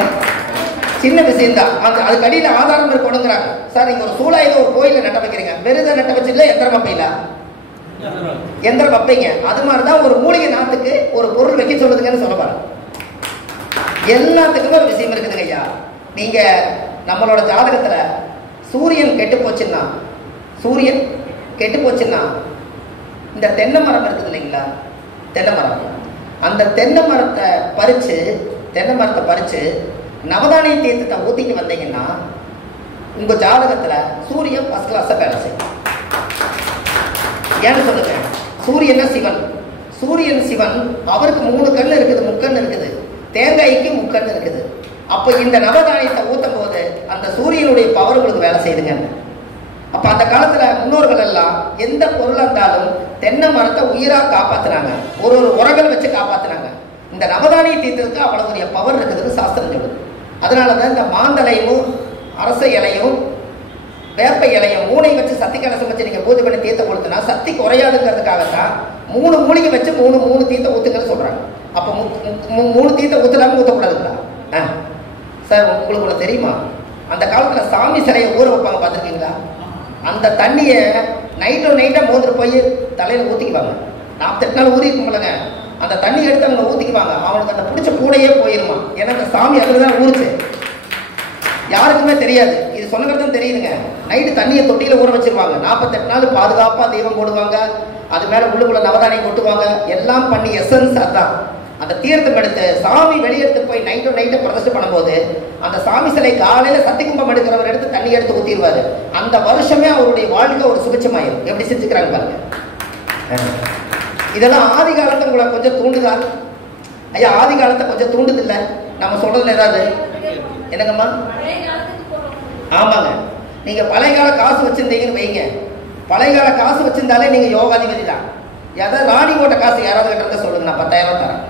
சின்ன விஷயம் தான். அதுக்கு அடியில ஆதாரம் இருக்கணுங்கிறாங்க. சார் நீங்க ஒரு சூழாயுத ஒரு கோயில நட்ட வைக்கிறீங்க, வெறுத நட்ட வச்சுல எந்திரம் வைப்பீங்களா? எந்திரம் வைப்பீங்க. அது மாதிரிதான் ஒரு மூலிகை நாத்துக்கு ஒரு பொருள் வைக்க சொல்லுதுங்கன்னு சொல்ல பாருங்க. எல்லாத்துக்குமே ஒரு விஷயம் இருக்குதுங்க ஐயா. நீங்க நம்மளோட ஜாதகத்துல சூரியன் கெட்டு போச்சுன்னா இந்த தென்னை மரம் இருக்குது இல்லைங்களா? தென்னை மரம், அந்த தென்னை மரத்தை பறிச்சு நவதானிய தீர்த்தத்தை ஊத்திட்டு வந்தீங்கன்னா உங்க ஜாதகத்துல சூரியன் ஃபர்ஸ்ட் கிளாஸா வேலை செய்யும். ஏன்னு சொல்லுங்க, சூரியன் சிவன் அவருக்கு 3 கண்ணு இருக்குது, முக்கண்ணு இருக்குது. தேங்காய்க்கு முக்கண்ணு இருக்குது. அப்ப இந்த நவதானியத்தை ஊத்தும் போது அந்த சூரியனுடைய பவர் உங்களுக்கு வேலை செய்யுதுங்க. அப்ப அந்த காலத்துல முன்னோர்கள் எல்லாம் எந்த பொருளா இருந்தாலும் தென்னை மரத்தை உயிரா காப்பாத்தினாங்க, ஒரு உரங்கள் வச்சு காப்பாத்தினாங்க. இந்த நவதானிய தீர்த்தத்துக்கு அவ்வளவு பெரிய பவர் இருக்குதுன்னு சாஸ்திரம் சொல்லுது. அதனாலதான் இந்த மாந்தலையும் அரச இலையும் வேப்ப இலையும் 3 வச்சு சக்தி கலசம் வச்சு நீங்க பூஜை பண்ணி தீர்த்த கொடுத்தனா சக்தி குறையாதுங்கிறதுக்காகத்தான் 3 மூலிகை வச்சு 3 தீர்த்த ஊத்துங்கன்னு சொல்றாங்க. அப்ப 3 தீர்த்த ஊத்தலாம ஊத்தக்கூடாதுங்களா? சார் உங்களுக்கு தெரியுமா, அந்த காலத்துல சாமி சிலையை ஊற வைப்பாங்க, பார்த்துருக்கீங்களா? அந்த தண்ணியை நைட்டா மோதிட்டு போய் தலையில ஊத்திக்குவாங்க. 48 நாள் ஊறி இருக்கும்லங்க, அந்த தண்ணி எடுத்து அவங்க ஊத்திக்குவாங்க. அவனுக்கு அந்த பிடிச்ச கூடையே போயிருமா. ஏன்னா அந்த சாமி அதுலதான் ஊறுச்சு, யாருக்குமே தெரியாது. இது சொன்னதான் தெரியுதுங்க. நைட்டு தண்ணியை தொட்டியில ஊற வச்சிருவாங்க. 48 நாள் பாதுகாப்பா தெய்வம் போடுவாங்க, அது மேல உள்ளுக்குள்ள நவதானியம் கொட்டுவாங்க, எல்லாம் பண்ணி எசன்ஸ் அதான். அந்த தீர்த்தம் எடுத்து சாமி வெளியெடுத்து போய் நைட்டை பிரதிஷ்டை பண்ணும்போது அந்த சாமி சிலை காலையில சக்தி கும்பம் எடுக்கிறவர் எடுத்து தண்ணி எடுத்து ஊத்திடுவாரு. அந்த வருஷமே அவருடைய வாழ்க்கை ஒரு சுபிட்சமாயிரும். எப்படி செஞ்சுக்கிறாங்க பாருங்க. இதெல்லாம் ஆதி காலத்தை உங்களை கொஞ்சம் தூண்டுதா? ஐயா, ஆதி காலத்தை கொஞ்சம் தூண்டுது இல்ல நம்ம சொல்றதுல ஏதாவது? என்னங்கம்மா? ஆமாங்க. நீங்க பழைய கால காசு வச்சிருந்தீங்கன்னு வைங்க, பழைய கால காசு வச்சிருந்தாலே நீங்க யோகாதிபதி தான். ஏதாவது ராணி போட்ட காசு யாராவது கிட்ட சொல்லுங்க, நான் 10,000 தரேன்.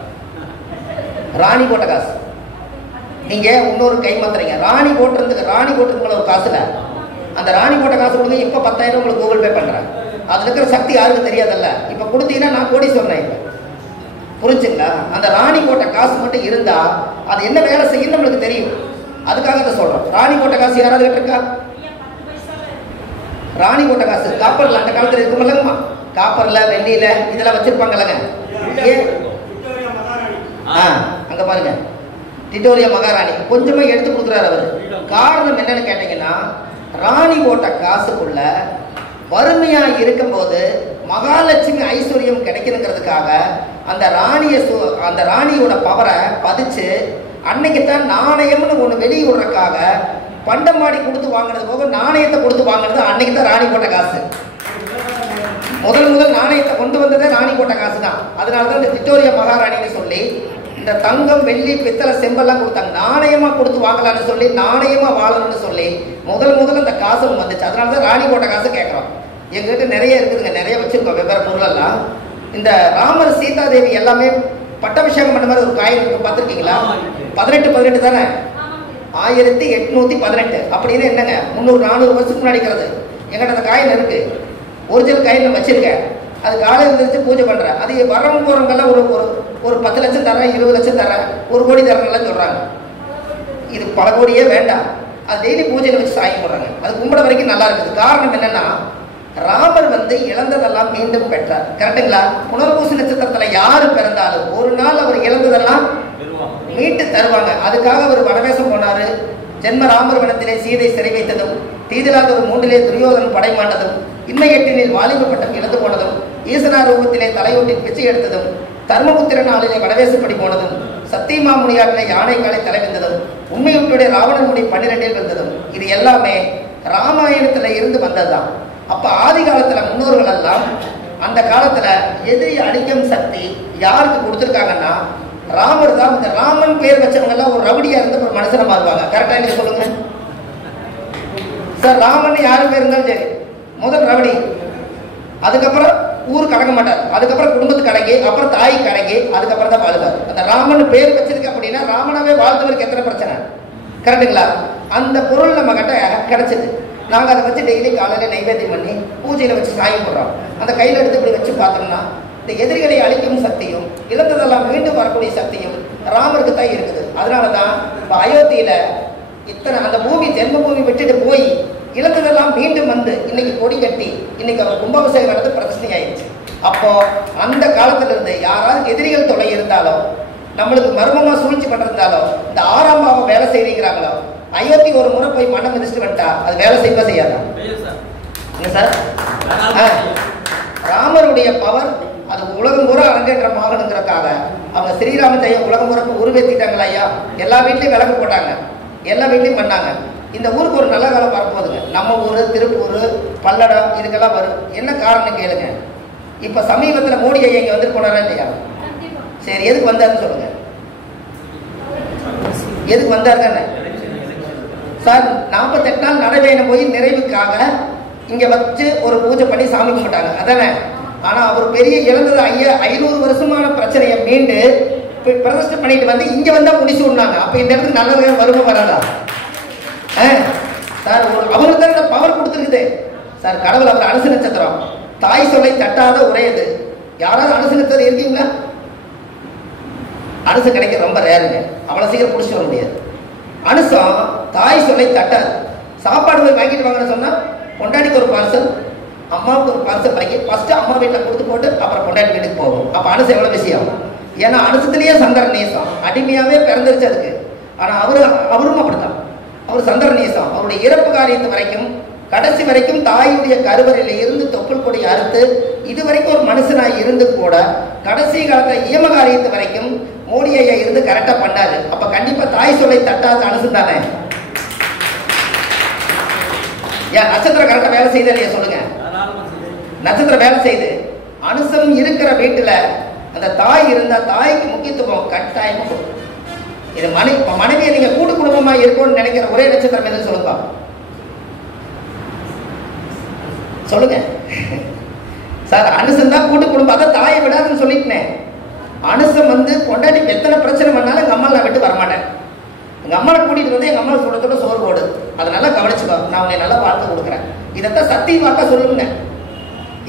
ராணி போட்ட காசு நீங்க இன்னொரு கை மாத்துறீங்க. ராணி போட்டிருந்துங்கள ஒரு காசுல அந்த ராணி போட்ட காசு கொடுங்க. இப்ப 10,000 உங்களுக்கு கூகுள் பே பண்றேன். அதுல இருக்கிற சக்தி யாருக்கு தெரியாதல்ல. இப்ப கொடுத்தீங்கன்னா நான் கோடி சொல்றேன். இப்ப புரிஞ்சுங்களா? அந்த ராணி போட்ட காசு மட்டும் இருந்தா அது என்ன வேலை செய்யும் நம்மளுக்கு தெரியும். அதுக்காக அதை சொல்றோம். ராணி போட்ட காசு யாராவது கிட்ட இருக்கா? ராணி போட்ட காசு காப்பர்ல அந்த காலத்துல இருக்குமில்லங்கம்மா, காப்பர்ல வெள்ளியில இதெல்லாம் வச்சிருப்பாங்கல்லங்க. அங்க பாருங்க, டிட்டோரியா மகாராணி கொஞ்சமா எடுத்து கொடுக்குறாரு அவரு. காரணம் என்னன்னு கேட்டீங்கன்னா, ராணி போட்ட காசுக்குள்ள வறுமையா இருக்கும் போது மகாலட்சுமி ஐஸ்வர்யம் கிடைக்கணுங்கிறதுக்காக அந்த ராணியோட பவரை பதிச்சு அன்னைக்குத்தான் நாணயம்னு ஒண்ணு வெளியே விடுறதுக்காக பண்டமாடி கொடுத்து வாங்கினது போக நாணயத்தை கொடுத்து வாங்கினது அன்னைக்கு தான் ராணி போட்ட காசு. முதல் நாணயத்தை கொண்டு வந்ததே ராணி போட்ட காசு தான். அதனாலதான் இந்த விக்டோரியா மகாராணின்னு சொல்லி இந்த தங்கம் வெள்ளி பித்தளை செம்பெல்லாம் கொடுத்தாங்க. நாணயமா கொடுத்து வாங்கலாம்னு சொல்லி, நாணயமா வாழணும்னு சொல்லி முதல் இந்த காசு வந்துச்சு. அதனாலதான் ராணி போட்ட காசு கேட்கறோம். எங்ககிட்ட நிறைய இருக்குதுங்க, நிறைய வச்சிருக்கோம் வெவ்வேறு பொருள் எல்லாம். இந்த ராமர் சீதா தேவி எல்லாமே பட்டாபிஷேகம் பண்ண மாதிரி ஒரு காயின் இருக்கு, பார்த்துருக்கீங்களா? 18 தானே, 1818 அப்படின்னு என்னங்க 300-400 வருஷத்துக்கு முன்னாடி இருக்கிறது. எங்கிட்ட அந்த காயின் இருக்கு, ஒரிஜினல் காயின் வச்சிருக்கேன். அது காலையில் இருந்துச்சு பூஜை பண்றேன். அது வரவங்க போறவங்கெல்லாம் ஒரு 10 லட்சம் தரேன், 20 லட்சம் தரேன், 1 கோடி தரேன்லாம் சொல்றாங்க. இது பல கோடியே வேண்டாம், அது டெய்லி பூஜையில வச்சு சாமி போடுறாங்க. அது கும்பிட வரைக்கும் நல்லா இருக்குது. காரணம் என்னன்னா, ராமர் இழந்ததெல்லாம் மீண்டும் பெற்றார். கரெக்டுங்களா? புனர்பூச நட்சத்திரத்துல யாரு பிறந்தாலும் ஒரு நாள் அவர் இழந்ததெல்லாம் மீட்டு தருவாங்க. அதுக்காக அவர் வனவேசம் போனாரு. ஜென்ம ராமர் வனத்திலே சீதை சிறை வைத்ததும், தீதிலாத ஒரு 3 துரியோதனன் படை மாண்டதும், இன்மை 8 வாலிப பட்டம் இழந்து போனதும், ஈசனார் ரூபத்திலே தலையொட்டி பிச்சை எடுத்ததும், தர்மபுத்திர நாளிலே வனவேசப்படி போனதும், சத்தியமாமுனியாற்றிலே யானை காலை தலைவந்ததும், உண்மையுடைய ராவணன் முடி 12 வந்ததும், இது எல்லாமே ராமாயணத்துல இருந்து வந்ததுதான். அப்ப ஆதி காலத்துல முன்னோர்கள் எல்லாம் அந்த காலத்துல எதிரி அழிக்கும் சக்தி யாருக்கு கொடுத்திருக்காங்கன்னா ராமர் தான். இந்த ராமன் பேர் வச்சவங்க எல்லாம் ஒரு ரவுடியா இருந்து ஒரு மனுஷனை மாறுவாங்க. கரெக்டா நீங்க சொல்லுங்க சார். ராமன் யாரு பேர் இருந்தாலும் சரி, முதல் ரவுடி, அதுக்கப்புறம் ஊருக்கு அடங்க மாட்டார், அதுக்கப்புறம் குடும்பத்துக்கு அடங்கி, அப்புறம் தாய்க்கு அடங்கி, அதுக்கப்புறம் தான் வாழ்வார். அந்த ராமன் பேர் வச்சிருக்கு அப்படின்னா ராமனாவே வாழ்ந்தவருக்கு எத்தனை பிரச்சனை? கரெக்டுங்களா? அந்த பொருள் நம்ம கிட்ட கிடைச்சது. நாங்கள் அதை வச்சு டெய்லி காலையில் நைவேத்தியம் பண்ணி பூஜையில் வச்சு சாமி போடுறோம். அந்த கையில் எடுத்து இப்படி வச்சு பார்த்தோம்னா இந்த எதிரிகளை அழிக்கும் சக்தியும் இழந்ததெல்லாம் மீண்டும் வரக்கூடிய சக்தியும் ராமருக்கு தான் இருக்குது. அதனால தான் இப்போ அயோத்தியில இத்தனை அந்த பூமி ஜென்ம பூமி விட்டுட்டு போய் இழந்ததெல்லாம் மீண்டும் வந்து இன்னைக்கு கொடி கட்டி இன்னைக்கு அவர் கும்பாபிஷேகம் நடந்து பிரதிஷ்டை ஆயிடுச்சு. அப்போ அந்த காலத்துல இருந்து யாராவது எதிரிகள் தொலை இருந்தாலோ, நம்மளுக்கு மர்மமா சூழ்ச்சி பண்ணிருந்தாலோ, இந்த 6ஆம் பாவம் வேலை செய்யறீங்கிறாங்களோ, அயோத்தி ஒரு முறை போய் மண்ணை மிதிச்சுட்டு வந்துட்டா அது வேலை செய்வா செய்யாதா? சார், ராமருடைய பவர் அது உலகம் பூரா அரங்கேற்றம் ஆகணுங்கிறதுக்காக அவங்க ஸ்ரீராம ஜெயம் உலகம் பூரா உருவேற்றிட்டாங்களா ஐயா? எல்லா வீட்லயும் விளக்கு போட்டாங்க, எல்லா வீட்லயும் பண்ணாங்க. இந்த ஊருக்கு ஒரு நல்ல காலம் வரப்போகுதுங்க. நம்ம ஊரு, திருப்பூர், பல்லடம் இதுக்கெல்லாம் வரும். என்ன காரணம் கேளுங்க. இப்ப சமீபத்துல மோடி ஐயா இங்க வந்துட்டு போனாரா இல்லையா? சரி, எதுக்கு வந்தாருன்னு சொல்லுங்க. எதுக்கு வந்தாருங்க சார்? 48 நாள் நடைபயணம் போய் நிறைவுக்காக இங்க வச்சு ஒரு பூஜை பண்ணி சாமி கும்பிட்டாங்க, அதானே? ஆனா அவர் பெரிய இழந்தது 500 வருஷமான பிரச்சனையை மீண்டு பிரதிஷ்டை பண்ணிட்டு வந்து இங்க வந்தா முடிச்சு விடுனாங்க. அப்ப இந்த இடத்துக்கு நல்லது வருமா வராதா சார்? அவருக்கு தான் இந்த பவர் கொடுத்துருக்குது சார். கடவுள் அவர் அனுச நட்சத்திரம், தாய் சொல்லை தட்டாத உரையது. யாராவது அனுச நட்சத்திரம் இருக்கீங்களா? அனுசு கிடைக்க ரொம்ப ரேருங்க, அவ்வளவு சீக்கிரம் பிடிச்சிட்டு வர முடியாது. அனுசம் தாய் சொல்லை தட்டாது. சாப்பாடு போய் வாங்கிட்டு வாங்கன்னு சொன்னா பொண்டாட்டிக்கு ஒரு பார்சல், அம்மாவுக்கு ஒரு பார்சல் வாங்கி ஃபர்ஸ்ட் அம்மா வீட்டில் கொடுத்து போட்டு அப்புறம் பொண்டாட்டி வீட்டுக்கு போகும். அப்ப அனுசு எவ்வளவு விஷயம்? ஏன்னா அனுசத்திலேயே சந்திர நேசம் அடிமையாவே பிறந்துருச்சு அதுக்கு. ஆனா அவரும் அப்படித்தான். அவர் சந்திர நேசம். அவருடைய இறப்பு காரியத்து வரைக்கும் கடைசி வரைக்கும் தாயுடைய கருவறையில இருந்து தொப்புள் கொடி அறுத்து இதுவரைக்கும் ஒரு மனுஷனாய் இருந்து கூட கடைசி காலத்துல ஈம காரியத்து வரைக்கும் மோடி ஐயா இருந்து கரெக்டா பண்ணாரு. அப்ப கண்டிப்பா தாய் சொல்லை தட்டாத அனுசு தானே? ஏன் நட்சத்திரம் கரெக்டா வேலை செய்யுது இல்லையா சொல்லுங்க? நட்சத்திரம் வேலை செய்யுது. அனுசம் இருக்கிற வீட்டுல அந்த தாய் இருந்தா தாய்க்கு முக்கியத்துவம் கட்டாயமா கொடுக்கும். இது மனைவியை நீங்க கூட்டு குடும்பமா இருக்கும்னு நினைக்கிற ஒரே நட்சத்திரம் எதுன்னு சொல்லுங்க சொல்லுங்க சார். அனுசம் தான் கூட்டு குடும்பம், அதான் தாயை விடாதுன்னு சொல்லிட்டேன். அனுசம் வந்து பொண்டாட்டி எத்தனை பிரச்சனை பண்ணாலும் எங்க அம்மா நான் விட்டு வரமாட்டேன். எங்க அம்மாவை கூட்டிட்டு வந்து எங்க அம்மா சொல்றதோட சோறு போடு, அதை நல்லா கவனிச்சுக்கோ, நான் உன்னை நல்லா வாழ்க்கை கொடுக்குறேன். இதைத்தான் சத்திய வாக்கா சொல்லுங்க.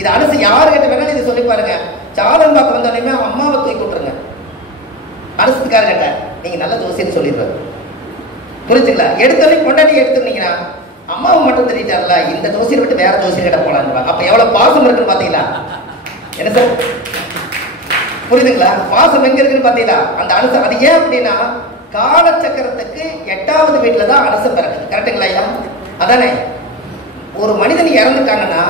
இது அனுசு யாருக்கிட்ட வேணாலும் இதை சொல்லி பாருங்க. ஜாதகம் பார்க்க வந்தோடனே அம்மாவை தூக்கி விட்டுருங்க. அனுசத்துக்காரங்கிட்ட நீங்க நல்ல தோசைன்னு சொல்லிடுறாரு, புரிஞ்சுங்களா? எடுத்தோடனே பொண்டாட்டி எடுத்துருந்தீங்கன்னா அம்மாவை மட்டும் தெரிவிச்சார்ல, இந்த தோசையை விட்டு வேற தோசை கிட்ட போலாம். அப்ப எவ்வளவு பாசம் இருக்குன்னு பாத்தீங்களா? என்ன சார் புரியுதுங்களா? பாசம் எங்க இருக்குன்னு பாத்தீங்களா? அந்த அனுசம். அது ஏன் அப்படின்னா காலச்சக்கரத்துக்கு 8வது வீட்டுல தான் அனுசம் பிறகுது. கரெக்டுங்களா ஐயா? அதானே? ஒரு மனிதன் இறந்துட்டாங்கன்னா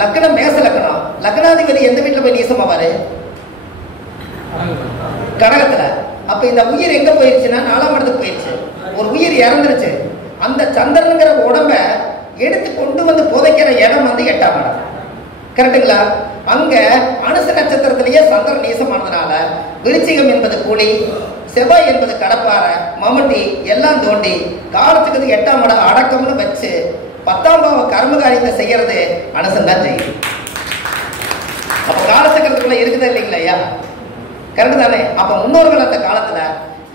லக்னம் மேச லக்னம், லக்னாதிபதி எந்த வீட்டுல போய் நீசமாவாரு? கடகத்துல. அப்ப இந்த உயிர் எங்க போயிருச்சுன்னா 4ஆம் இடத்துக்கு போயிருச்சு. ஒரு உயிர் இறந்துருச்சு. அந்த சந்திரனுங்கிற உடம்ப எடுத்து கொண்டு வந்து புதைக்கிற இடம் வந்து 8ஆம் இடம். கரெக்டுங்களா? அங்க அனுச நட்சத்திரத்திலேயே சந்திரன் நீசமானதுனால விருச்சிகம் என்பது கூலி, செவ்வாய் என்பது கடப்பாறை, மம்முட்டி எல்லாம் தோண்டி காலத்துக்கு 8ஆம் இடம் அடக்கம்னு வச்சு 10ஆம் பாவ கர்மகாரியத்தை செய்யறது அனுசன் தான் செய்யுது. அப்ப காலச்சக்கரத்துக்குள்ள இருக்குதா இல்லைங்களா ஐயா? கரெக்ட் தானே? அப்ப முன்னோர்கள் அந்த காலத்துல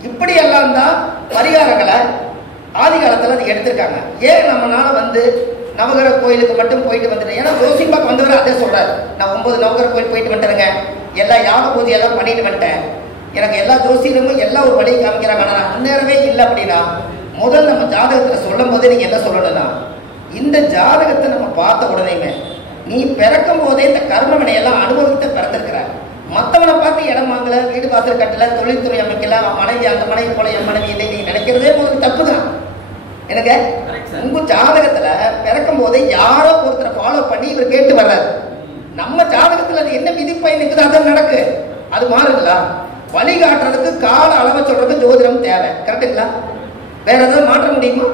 இப்படி எல்லாம் தான் பரிகாரங்களை ஆதி காலத்துல அதை எடுத்திருக்காங்க. ஏன் நம்மளால வந்து நவகிரக கோயிலுக்கு மட்டும் போயிட்டு வந்துட்டேன்? ஏன்னா ஜோசிம்பாக்கு வந்தவர் அதே சொல்றாரு, நான் 9 நவகிரக கோயில் போயிட்டு வந்துட்டேங்க, எல்லா யாக பூஜை எல்லாம் பண்ணிட்டு வந்துட்டேன், எனக்கு எல்லா ஜோசியமும் எல்லாம் ஒரு வழியை காமிக்கிறாங்க, ஆனா நான் முன்னேறவே இல்லை அப்படின்னா முதல் நம்ம ஜாதகத்துல சொல்லும் போதே நீங்க என்ன சொல்லணும்னா, இந்த ஜாதகத்தை நம்ம பார்த்த உடனேமே நீ பிறக்கும் போதே இந்த கர்ம வினையெல்லாம் அனுபவித்து பிறந்திருக்கிற. மற்றவனை பார்த்து இடம் வாங்கல, வீடு வாசல் கட்டல, தொழில்துறை அமைக்கல, மனைவி அந்த மனைவி போல என் மனைவி இல்லை நீங்க நினைக்கிறதே முதல் தப்பு தான். எனக்கு உங்க ஜாதகத்துல பிறக்கும் போதே யாரோ ஒருத்தரை ஃபாலோ பண்ணி இவர் கேட்டு வர்றாரு. நம்ம ஜாதகத்துல அது என்ன விதி பயனுக்குது அதான் நடக்கு. அது மாறுங்களா? வழிகாட்டுறதுக்கு கால அளவை சொல்றதுக்கு ஜோதிடம் தேவை. கரெக்டுங்களா? வேற ஏதாவது மாற்ற முடியுமா?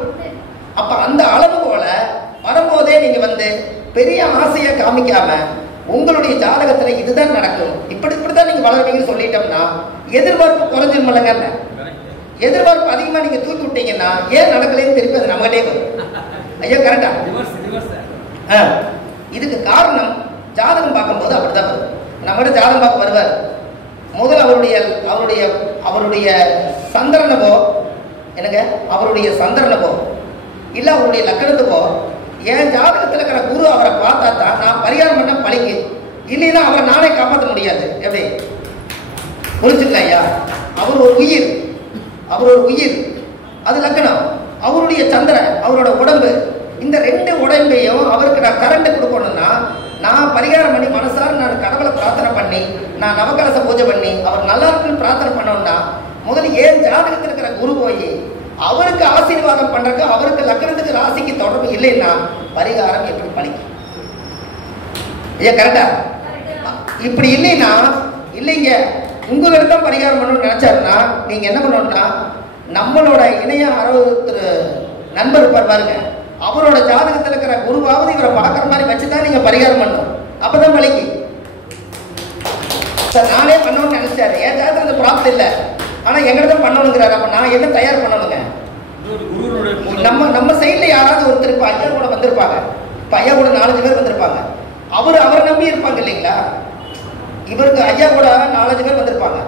அப்ப அந்த அளவு போல வரும்போதே நீங்க வந்து பெரிய ஆசையை காமிக்காம உங்களுடைய ஜாதகத்துல இதுதான் நடக்கும், இப்படித்தான் நீங்க வளருவீங்கன்னு சொல்லிட்டோம்னா எதிர்பார்ப்பு குறைஞ்சிருமில்லங்க. எதிர்பார்ப்பு அதிகமா நீங்க தூக்கி விட்டீங்கன்னா ஏன் நடக்கலன்னு திருப்பி அது நம்மகிட்டே வரும். ஐயா கரெக்டா? இதுக்கு காரணம் ஜாதகம் பார்க்கும்போது அப்படிதான் வரும். நம்மகிட்ட ஜாதகம் பார்க்க வருவார், முதல் அவருடைய சந்திரனவோ என்னங்க அவருடைய சந்திரனவோ இல்ல அவருடைய லக்கணத்துக்கோ என் ஜாதகத்தில் இருக்கிற குரு அவரை பார்த்தா தான் நான் பரிகாரம் பண்ண பழிக்கு, இல்லைன்னா அவரை நானே காப்பாற்ற முடியாது. எப்படி புரிஞ்சுக்கலாம் ஐயா? அவர் ஒரு உயிர், அது லக்கணம். அவருடைய சந்திரன், அவரோட உடம்பு, இந்த 2 உடம்பையும் அவருக்கு நான் கரண்ட் கொடுக்கணும்னா நான் பரிகாரம் பண்ணி மனசார நான் கடவுளை பிரார்த்தனை பண்ணி நான் நவகலச பூஜை பண்ணி அவர் நல்லா இருக்குன்னு பிரார்த்தனை பண்ணோம்னா முதல்ல ஏன் ஜாதகத்தில் இருக்கிற குரு போய் அவருக்கு ஆசீர்வாதம் பண்றதுக்கு அவருக்கு லக்னத்துக்கு ராசிக்கு தொடர்பு இல்லைன்னா பரிகாரம் எப்படி பழிக்கும்? ஐயா கரெக்டா? இப்படி இல்லைன்னா இல்லைங்க உங்களுக்கு தான் பரிகாரம் பண்ணணும்னு நினைச்சாருன்னா நீங்க என்ன பண்ணணும்னா நம்மளோட இணைய நண்பர் இருப்பார் பாருங்க, அவரோட ஜாதகத்தில் இருக்கிற குருவாவது இவரை பார்க்குற மாதிரி வச்சுதான் நீங்க பரிகாரம் பண்ணணும். அப்பதான் பழிக்கு. சார் நானே பண்ணணும்னு நினைச்சாரு, என் ஜாதகத்தில் அந்த ப்ராப்ளம் இல்லை, ஆனா எங்கிட்ட பண்ணணுங்கிறாரு. அப்ப நான் என்ன தயார் பண்ணணுங்க? நம்ம சைட்ல யாராவது ஒருத்தர் ஐயா கூட வந்திருப்பாங்க, இப்போ ஐயா கூட 4-5 பேர் வந்திருப்பாங்க. அவரை நம்பி இருப்பாங்க இல்லைங்களா? இவருக்கு ஐயா கூட 4-5 பேர் வந்திருப்பாங்க.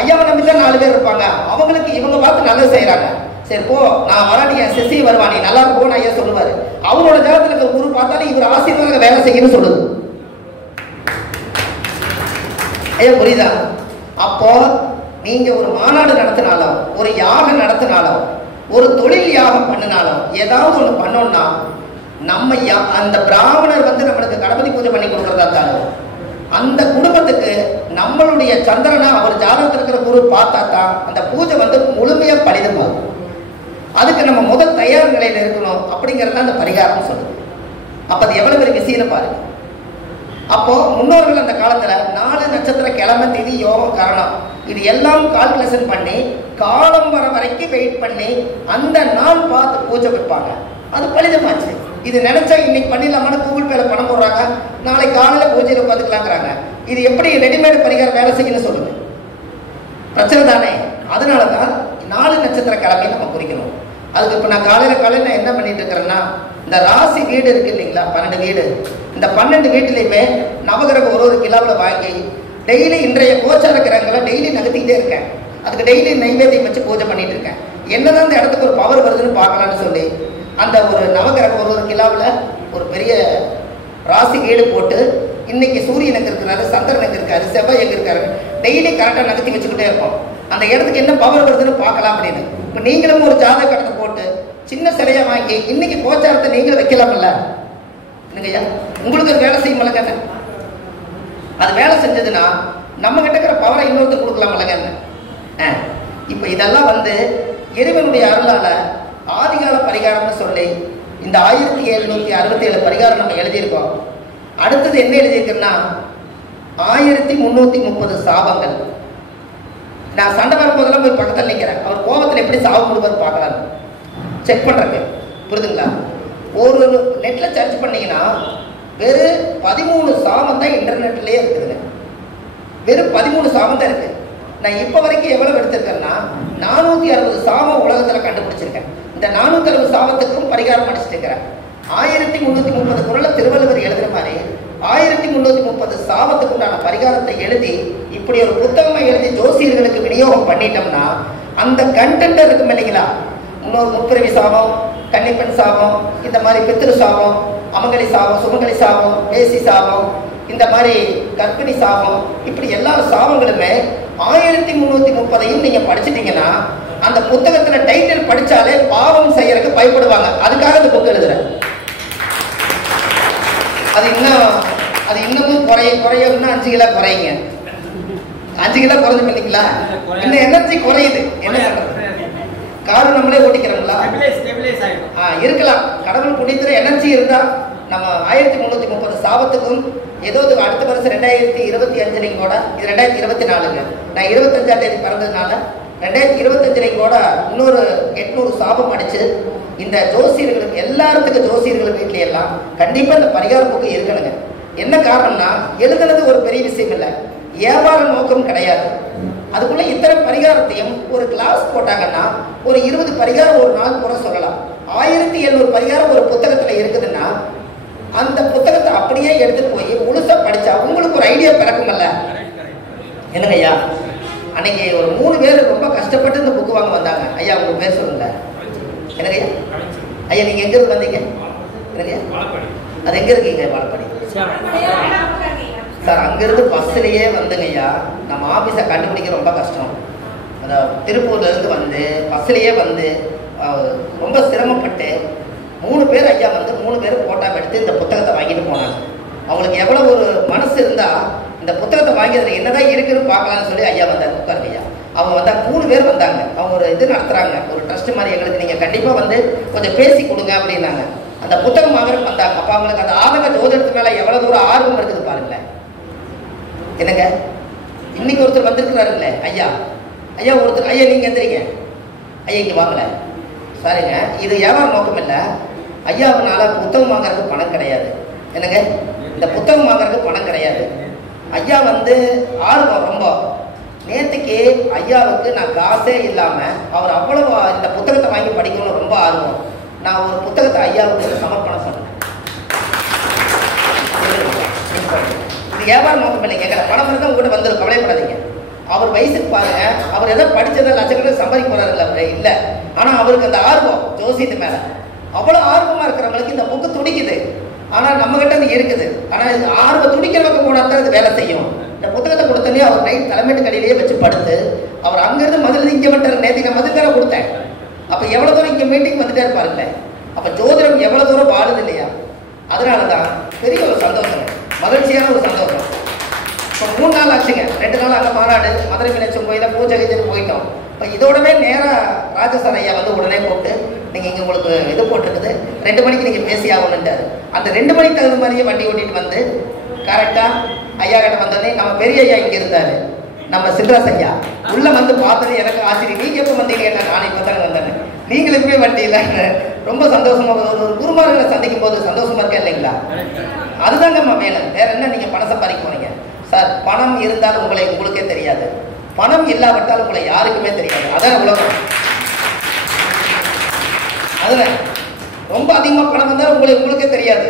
ஐயாவை நம்பி தான் 4 பேர் இருப்பாங்க. அவங்களுக்கு இவங்க பார்த்து நல்லது செய்யறாங்க. சரி போ, நான் வராட்டி என் சிசி வருவா, நீ நல்லா இருக்கும்னு ஐயா சொல்லுவாரு. அவரோட ஜாதகத்துல இருக்க குரு பார்த்தாலும் இவர் ஆசீர்வாதம் வேலை செய்யணும்னு சொல்லுது. ஐயா புரியுதா? அப்போ நீங்க ஒரு மாநாடு நடத்தினாலும், ஒரு யாகம் நடத்தினாலும், ஒரு தொழில் யாகம் பண்ணினாலும், ஏதாவது ஒண்ணு பண்ணோம்னா நம்ம அந்த பிராமணர் வந்து நம்மளுக்கு கணபதி பூஜை பண்ணி கொடுக்கறதா இருந்தாலும் அந்த குடும்பத்துக்கு நம்மளுடைய சந்திரனா அவர் ஜாதகத்தில் இருக்கிற குரு பார்த்தா தான் அந்த பூஜை வந்து முழுமையா பலிதமாகும். அதுக்கு நம்ம முதல் தயார் நிலையில இருக்கணும் அப்படிங்கறத அந்த பரிகாரம் சொல்லுது. அப்ப அது எவ்வளவு பெரிய விஷயம் பாருங்க. அப்போ முன்னோர்கள் அந்த காலத்துல 4 நட்சத்திர கிழமை திதி யோகம் கரணம் இது எல்லாம் கால்குலேஷன் பண்ணி காலம் வர வரைக்கும் வெயிட் பண்ணி அந்த நாள் பார்த்து பூஜை வைப்பாங்க. அது பலிதமாச்சு. இது நினைச்சா இன்னைக்கு பண்ணிடலாமான்னு கூகுள் பேல பணம் போடுறாங்க, நாளைக்கு காலையில பூஜையில உட்காந்துக்கலாங்கிறாங்க. இது எப்படி ரெடிமேடு பரிகாரம் வேலை செய்யணும்னு சொல்லுங்க, பிரச்சனை தானே? அதனாலதான் 4 நட்சத்திர கிழமையை நம்ம குறிக்கணும். அதுக்கு இப்ப நான் காலையில என்ன பண்ணிட்டு இருக்கிறேன்னா, இந்த ராசி வீடு இருக்கு இல்லைங்களா, 12 வீடு. இந்த 12 வீட்டிலையுமே நவகிரகம் ஒரு கிலோவில் வாங்கி டெய்லி இன்றைய கோச்சார கிரகங்களை டெய்லி நகர்த்திக்கிட்டே இருக்கேன். அதுக்கு டெய்லி நைவேத்தியம் வச்சு பூஜை பண்ணிட்டு இருக்கேன். என்னதான் இந்த இடத்துக்கு ஒரு பவர் வருதுன்னு பார்க்கலான்னு சொல்லி அந்த ஒரு நவகிரகம் ஒரு கிலோவில் ஒரு பெரிய ராசி வீடு போட்டு இன்னைக்கு சூரியன் எங்க இருக்கிறாரு, சந்திரன் எங்க இருக்காரு, செவ்வாய் எங்க இருக்காரு, டெய்லி கரெக்டாக நகர்த்தி வச்சுக்கிட்டே இருக்கோம். அந்த இடத்துக்கு என்ன பவர் வருதுன்னு பார்க்கலாம் அப்படின்னு. இப்போ நீங்களும் ஒரு ஜாதக கட்டத்தை போட்டு சின்ன சிலையா வாங்கி இன்னைக்கு கோச்சாரத்தை நீங்களும் வைக்கலாம்ல இல்லைங்கய்யா? உங்களுக்கு வேலை செய்யுமில்லங்க. அது வேலை செஞ்சதுன்னா நம்ம கிட்ட இருக்கிற பவரை இன்னொருத்தர் கொடுக்கலாம்லங்க. இப்ப இதெல்லாம் வந்து இறைவனுடைய அருளால ஆதிகால பரிகாரம்னு சொல்லி இந்த 1767 பரிகாரம் நம்ம எழுதியிருக்கோம். அடுத்தது என்ன எழுதியிருக்குன்னா 1330 சாபங்கள். நான் சண்டை வரும்போதெல்லாம் போய் பக்கத்தில் நிற்கிறேன். அவர் கோபத்தில் எப்படி சாபம் கொடுப்பாரு பார்க்கலாம், செக் பண்றேங்க. புரியுதுங்களா? ஒரு நெட்ல சர்ச் பண்ணீங்கன்னா வெறும் 13 சாபம் தான் இன்டர்நெட்லயே இருக்குதுங்க. வெறும் 13 சாபம் தான் இருக்கு. நான் இப்ப வரைக்கும் எவ்வளவு எடுத்திருக்கேன்னா 460 சாபம் உலகத்துல கண்டுபிடிச்சிருக்கேன். இந்த 460 சாபத்துக்கும் பரிகாரம் அடிச்சுட்டு இருக்கிறேன். 1330 குறளை திருவள்ளுவர் எழுதுற மாதிரி 1330 சாபத்துக்கு உண்டான பரிகாரத்தை எழுதி இப்படி ஒரு புத்தகமா எழுதி ஜோசியர்களுக்கு விநியோகம் பண்ணிட்டோம்னா அந்த கண்டென்ட் இருக்கும் இல்லைங்களா? இன்னொரு முப்பிரவி சாபம், கன்னிப்பெண் சாபம், இந்த மாதிரி பித்திரு சாபம், அமங்கலி சாபம், சுமங்கலி சாபம், பேசி சாபம், இந்த மாதிரி கர்ப்பிணி சாபம், இப்படி எல்லா சாபங்களுமே 1330 நீங்க படிச்சுட்டீங்கன்னா அந்த புத்தகத்துல டைட்டில் படிச்சாலே பாவம் செய்யறதுக்கு பயப்படுவாங்க. அதுக்காக அந்த புக் எழுதுறேன். அது இன்னமும் குறைய 5 கிலோ குறையுங்க. 5 கிலோ குறைஞ்சு பண்ணிக்கலாம். இன்னும் எனர்ஜி குறையுது. என்ன கார் நம்மளே ஓட்டிக்கிறோங்களா? இருக்கலாம். கடவுள் புண்ணியத்துல எனர்ஜி இருந்தா நம்ம 1330 சாபத்துக்கும் ஏதோ அடுத்த வருஷம் 2025 கூட, இது 2024ங்க. நான் 25ஆம் தேதி பிறந்ததுனால 2025 கூட இன்னொரு 800 சாபம் அடிச்சு இந்த ஜோசியர்களுக்கு எல்லாத்துக்கும் ஜோசியர்கள் வீட்ல எல்லாம் கண்டிப்பா இந்த பரிகார புக்கு இருக்கணுங்க. என்ன காரணம்னா எழுதுனது ஒரு பெரிய விஷயம் இல்லை, வியாபார நோக்கம் கிடையாது. அதுக்குள்ள இத்தனை பரிகாரத்தையும் ஒரு கிளாஸ் போட்டாங்கன்னா ஒரு 20 பரிகாரம் ஒரு நாள் கூட சொல்லலாம். 1700 பரிகாரம் ஒரு புத்தகத்துல இருக்குதுன்னா அந்த புத்தகத்தை அப்படியே எடுத்துட்டு போய் முழுசா படிச்சா உங்களுக்கு ஒரு ஐடியா பிறக்குமல்ல. என்னங்க ஐயா, அன்னைக்கு ஒரு 3 பேர் ரொம்ப கஷ்டப்பட்டு இந்த புக்கு வாங்க வந்தாங்க. ஐயா உங்க பேர் சொல்லுங்க. என்னங்க ஐயா? ஐயா நீங்க எங்க இருந்து வந்தீங்க? என்னங்க அது எங்க இருக்கீங்க? வாழப்பாடி சார். அங்கிருந்து பஸ்லயே வந்துங்க ஐயா. நம்ம ஆபீஸை கண்டுபிடிக்க ரொம்ப கஷ்டம். திருப்பூர்ல இருந்து வந்து பஸ்லயே வந்து ரொம்ப சிரமப்பட்டு 3 பேர் ஐயா வந்து 3 பேர் போட்டோ எடுத்து இந்த புத்தகத்தை வாங்கிட்டு போனாங்க. அவங்களுக்கு எவ்வளவு ஒரு மனசு இருந்தா இந்த புத்தகத்தை வாங்கி அதில் என்னதான் இருக்குன்னு பார்க்கலாம்னு சொல்லி ஐயா வந்தார். உட்காருங்க ஐயா. அவங்க வந்தா 3 பேர் வந்தாங்க. அவங்க ஒரு இது நடத்துறாங்க, ஒரு ட்ரஸ்ட் மாதிரி. எங்களுக்கு நீங்க கண்டிப்பா வந்து கொஞ்சம் பேசி கொடுங்க அப்படின்னாங்க. அந்த புத்தகம் வாங்குறதுக்கு வந்தாங்க. அப்ப அவங்களுக்கு அந்த ஆதங்க ஜோதிடத்து மேல எவ்வளவு தூரம் ஆர்வம் இருக்குது பாருங்களேன். என்னங்க இன்னைக்கு ஒருத்தர் வந்திருக்கிறாருங்களே ஐயா. ஐயா ஒருத்தர், ஐயா நீங்க எந்திரிங்க ஐயா, இங்க வாங்கல. சரிங்க, இது வியாபார நோக்கம் இல்லை. ஐயாவுனால புத்தகம் வாங்குறதுக்கு பணம் கிடையாது. என்னங்க இந்த புத்தகம் வாங்குறதுக்கு பணம் கிடையாது. ஐயா வந்து ஆர்வம் ரொம்ப. நேற்றுக்கு ஐயாவுக்கு நான் காசே இல்லாம அவர் அவ்வளவு இந்த புத்தகத்தை வாங்கி படிக்கணும்னு ரொம்ப ஆர்வம். நான் ஒரு புத்தகத்தை ஐயாவுக்கு சமர்ப்பணம் பண்ணேன். இது வியாபார நோக்கம் இல்லைங்க. எங்களை பணம் இருந்தால் உங்கள்கிட்ட வந்துடும், கவலைப்படாதீங்க. அவர் வயசுக்கு பாருங்க, அவர் எதாவது படிச்சதை லட்சக்கணக்கில் சம்பாதிக்க போறாரு இல்லை. ஆனால் அவருக்கு அந்த ஆர்வம் ஜோசியத்து மேலே அவ்வளோ ஆர்வமாக இருக்கிறவங்களுக்கு இந்த புக்கு துடிக்குது. ஆனால் நம்மகிட்ட அது இருக்குது. ஆனால் இது ஆர்வம் துடிக்கிறவங்க போனால் தான் இது வேலை செய்யும். இந்த புத்தகத்தை கொடுத்தோன்னே அவர் நைட் தலைமைட்டு கடையிலேயே வச்சு படுத்து அவர் அங்கேருந்து மதுரை இங்கே வந்துட்டார். நேற்று நான் மதுரை தானே கொடுத்தேன். அப்போ எவ்வளோ தூரம் இங்கே மீட்டிங் வந்துட்டே இருப்பாருங்களேன். அப்போ ஜோதிடம் எவ்வளோ தூரம் வாழுது இல்லையா? அதனால தான் பெரிய ஒரு சந்தோஷம், மகிழ்ச்சியான ஒரு சந்தோஷம். இப்போ 3 நாள் ஆச்சுங்க. 2 நாள் அங்கே மாநாடு, மதுரை மீனாட்சி கோயிலில் பூஜை கழிச்சுட்டு போயிட்டோம். இப்போ இதோடவே நேராக ராஜசார் ஐயா வந்து உடனே கூப்பிட்டு நீங்கள் இங்கே உங்களுக்கு இது போட்டிருக்குது 2 மணிக்கு நீங்கள் பேசி ஆகணுன்ட்டார். அந்த 2 மணிக்கு தகுந்த மாதிரியே வண்டி ஓட்டிட்டு வந்து கரெக்டாக ஐயா கிட்ட வந்தோடனே நம்ம பெரிய ஐயா இங்கே இருந்தார், நம்ம சில்ராஸ் ஐயா உள்ளே வந்து பார்த்தது எனக்கு ஆச்சரியம். நீங்கள் எப்போ வந்தீங்க கேட்டால் நான் இப்போ தானே வந்தேன், நீங்களுமே வண்டியில். ரொம்ப சந்தோஷமாக ஒரு குருமார்களை சந்திக்கும் போது சந்தோஷமா இருக்கா இல்லைங்களா? அதுதாங்கம்மா வேணும். வேற என்ன? நீங்கள் பணம் சம்பாதிக்க போறீங்க சார். பணம் இருந்தாலும் உங்களுக்கே தெரியாது, பணம் இல்லாவிட்டால் உங்களை யாருக்குமே தெரியாது. அதான் உலகம். அதுதான் ரொம்ப அதிகமாக பணம் வந்தாலும் உங்களுக்கே தெரியாது,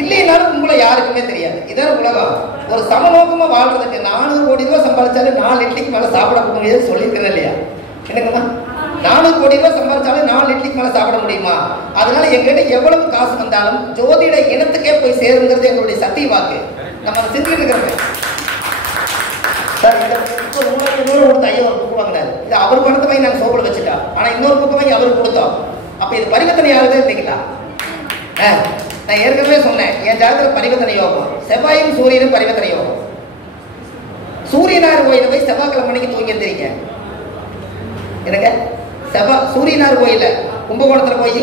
இல்லைனாலும் உங்களை யாருக்குமே தெரியாது. இதான் உலகம். ஒரு சமநோக்கமாக வாழ்றதுக்கு 400 கோடி ரூபாய் சம்பாதிச்சாலும் 4 இட்லிக்கு மேலே சாப்பிட முடியாது சொல்லியிருக்கிறேன் இல்லையா? என்னங்கம்மா, 400 கோடி ரூபாய் சம்பாதிச்சாலும் 4 இட்லிக்கு மேலே சாப்பிட முடியுமா? அதனால எங்ககிட்ட எவ்வளவு காசு வந்தாலும் ஜோதிட இனத்துக்கே போய் சேருங்கிறது எங்களுடைய சத்திய வாக்கு. நம்ம அதை செஞ்சுட்டு இருக்கிறோம் சார். இப்போ 3,000 கொடுத்த ஐயா ஒரு புக்கு வாங்கினாரு. இது அவர் பணத்தை வாங்கி நாங்கள் சோப்பில் வச்சுட்டோம். ஆனால் இன்னொரு புக்கு வாங்கி அவருக்கு கொடுத்தோம். அப்போ இது பரிவர்த்தனை ஆகுதே இல்லைங்களா? நான் ஏற்கனவே சொன்னேன், என் ஜாதகத்தில் பரிவர்த்தனை யோகம், செவ்வாயும் சூரியனும் பரிவர்த்தனை யோகம். சூரியனார் கோயில போய் செவ்வாய்க்கிழமை மணிக்கு தூங்கி எந்திரிங்க. எனக்கு சூரியனார் கோயில கும்பகோணத்தில் போய்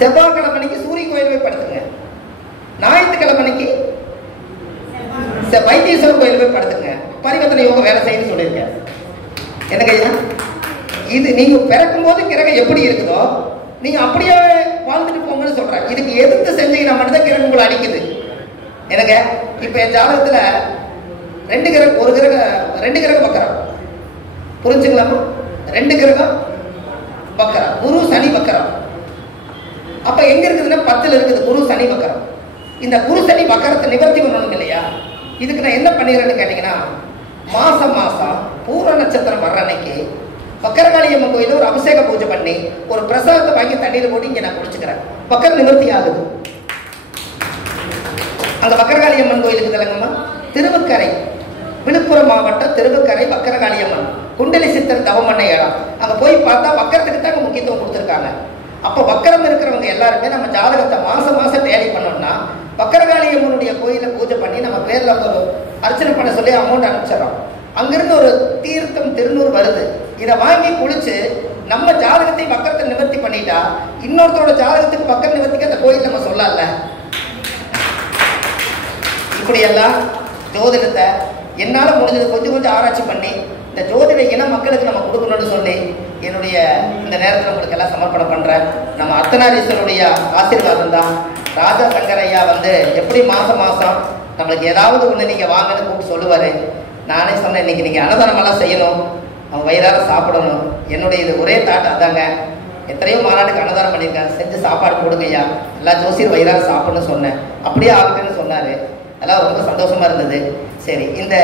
செவ்வாய்க்கிழமை மணிக்கு சூரிய கோயில் போய் படுத்துங்க. ஞாயிற்றுக்கிழமைக்கு வைத்தீஸ்வரர் கோயில் போய் படுத்துங்க. பரிவர்த்தனை யோகம் வேலை செய்யணும்னு சொல்லியிருக்கேன். என்னங்க ஐயா, இது நீங்க பிறக்கும் போது கிரகம் எப்படி இருக்குதோ நீங்க அப்படியே வாழ்ந்துட்டு போங்கன்னு சொல்றேன். இதுக்கு எதிர்த்து செஞ்சீங்கன்னா மட்டும்தான் கிரகம் உங்களை அடிக்குது. எனக்கு இப்ப என் ஜாதகத்துல 2 கிரகம் வக்கரம். புரிஞ்சுக்கலாமா? 2 கிரகம் வக்கரம், குரு சனி வக்கரம். அப்ப எங்க இருக்குதுன்னா 10ல் இருக்குது குரு சனி வக்கரம். இந்த குரு சனி வக்கரத்தை நிவர்த்தி பண்ணணும் இல்லையா? இதுக்கு நான் என்ன பண்ணிடுறேன்னு கேட்டீங்கன்னா, மாசம் பூர நட்சத்திரம் வர்ற அன்னைக்கு வக்கரகாளி அம்மன் கோயில ஒரு அபிஷேக பூஜை பண்ணி ஒரு பிரசாதத்தை வாங்கி தண்ணீர் போட்டு இங்க நான் குடிச்சுக்கிறேன். வக்கர நிவர்த்தி ஆகுது. அந்த வக்கரகாளி அம்மன் கோயிலுக்கு தலைங்கம்மா திருவக்கரை, விழுப்புரம் மாவட்டம் திருவக்கரை வக்கரகாளி அம்மன் குண்டலி சித்தர் தவம் பண்ண இடம். அங்க போய் பார்த்தா வக்கரத்துக்கு தான் முக்கியத்துவம் கொடுத்துருக்காங்க. அப்போ வக்கரம் இருக்கிறவங்க எல்லாருமே நம்ம ஜாதகத்தை மாசம் டேலி பண்ணோம்னா வக்கரகாளி அம்மனுடைய கோயிலை பூஜை பண்ணி நம்ம பேர்ல ஒரு அர்ச்சனை பண்ண சொல்லி அமௌண்ட் அனுப்பிச்சிடறோம். அங்கிருந்து ஒரு தீர்த்தம் திருநூறு வருது. இதை வாங்கி குளிச்சு நம்ம ஜாதகத்தை வக்கரத்தை நிவர்த்தி பண்ணிட்டா இன்னொருத்தரோட ஜாதகத்துக்கு வக்கர நிவர்த்திக்கு அந்த கோயில் நம்ம சொல்லல. இப்படி எல்லாம் ஜோதிடத்தை என்னால முடிஞ்சது கொஞ்சம் ஆராய்ச்சி பண்ணி இந்த ஜோதிட இன மக்களுக்கு நம்ம கொடுக்கணும்னு சொல்லி என்னுடைய இந்த நேரத்தில் உங்களுக்கு எல்லாம் சமர்ப்பணம் பண்றேன். நம்ம அர்த்தநாரீஸ்வருடைய ஆசீர்வாதம் தான். ராஜா சங்கர் ஐயா வந்து எப்படி மாசம் நம்மளுக்கு ஏதாவது ஒன்று நீங்க வாங்கன்னு கூப்பிட்டு சொல்லுவாரு. நானே சொன்னேன், இன்னைக்கு நீங்க அன்னதானமெல்லாம் செய்யணும், அவங்க வயிறார சாப்பிடணும். என்னுடைய இது ஒரே தாட் அதாங்க. எத்தனையோ மாநாட்டுக்கு அன்னதானம் பண்ணியிருக்கேன், செஞ்சு சாப்பாடு கொடுங்க ஐயா, எல்லா ஜோசியர் வயிறார சாப்பிடணும்னு சொன்னேன். அப்படியே ஆகட்டுன்னு சொன்னாரு. அதெல்லாம் ரொம்ப சந்தோஷமா இருந்தது. சரி, இந்த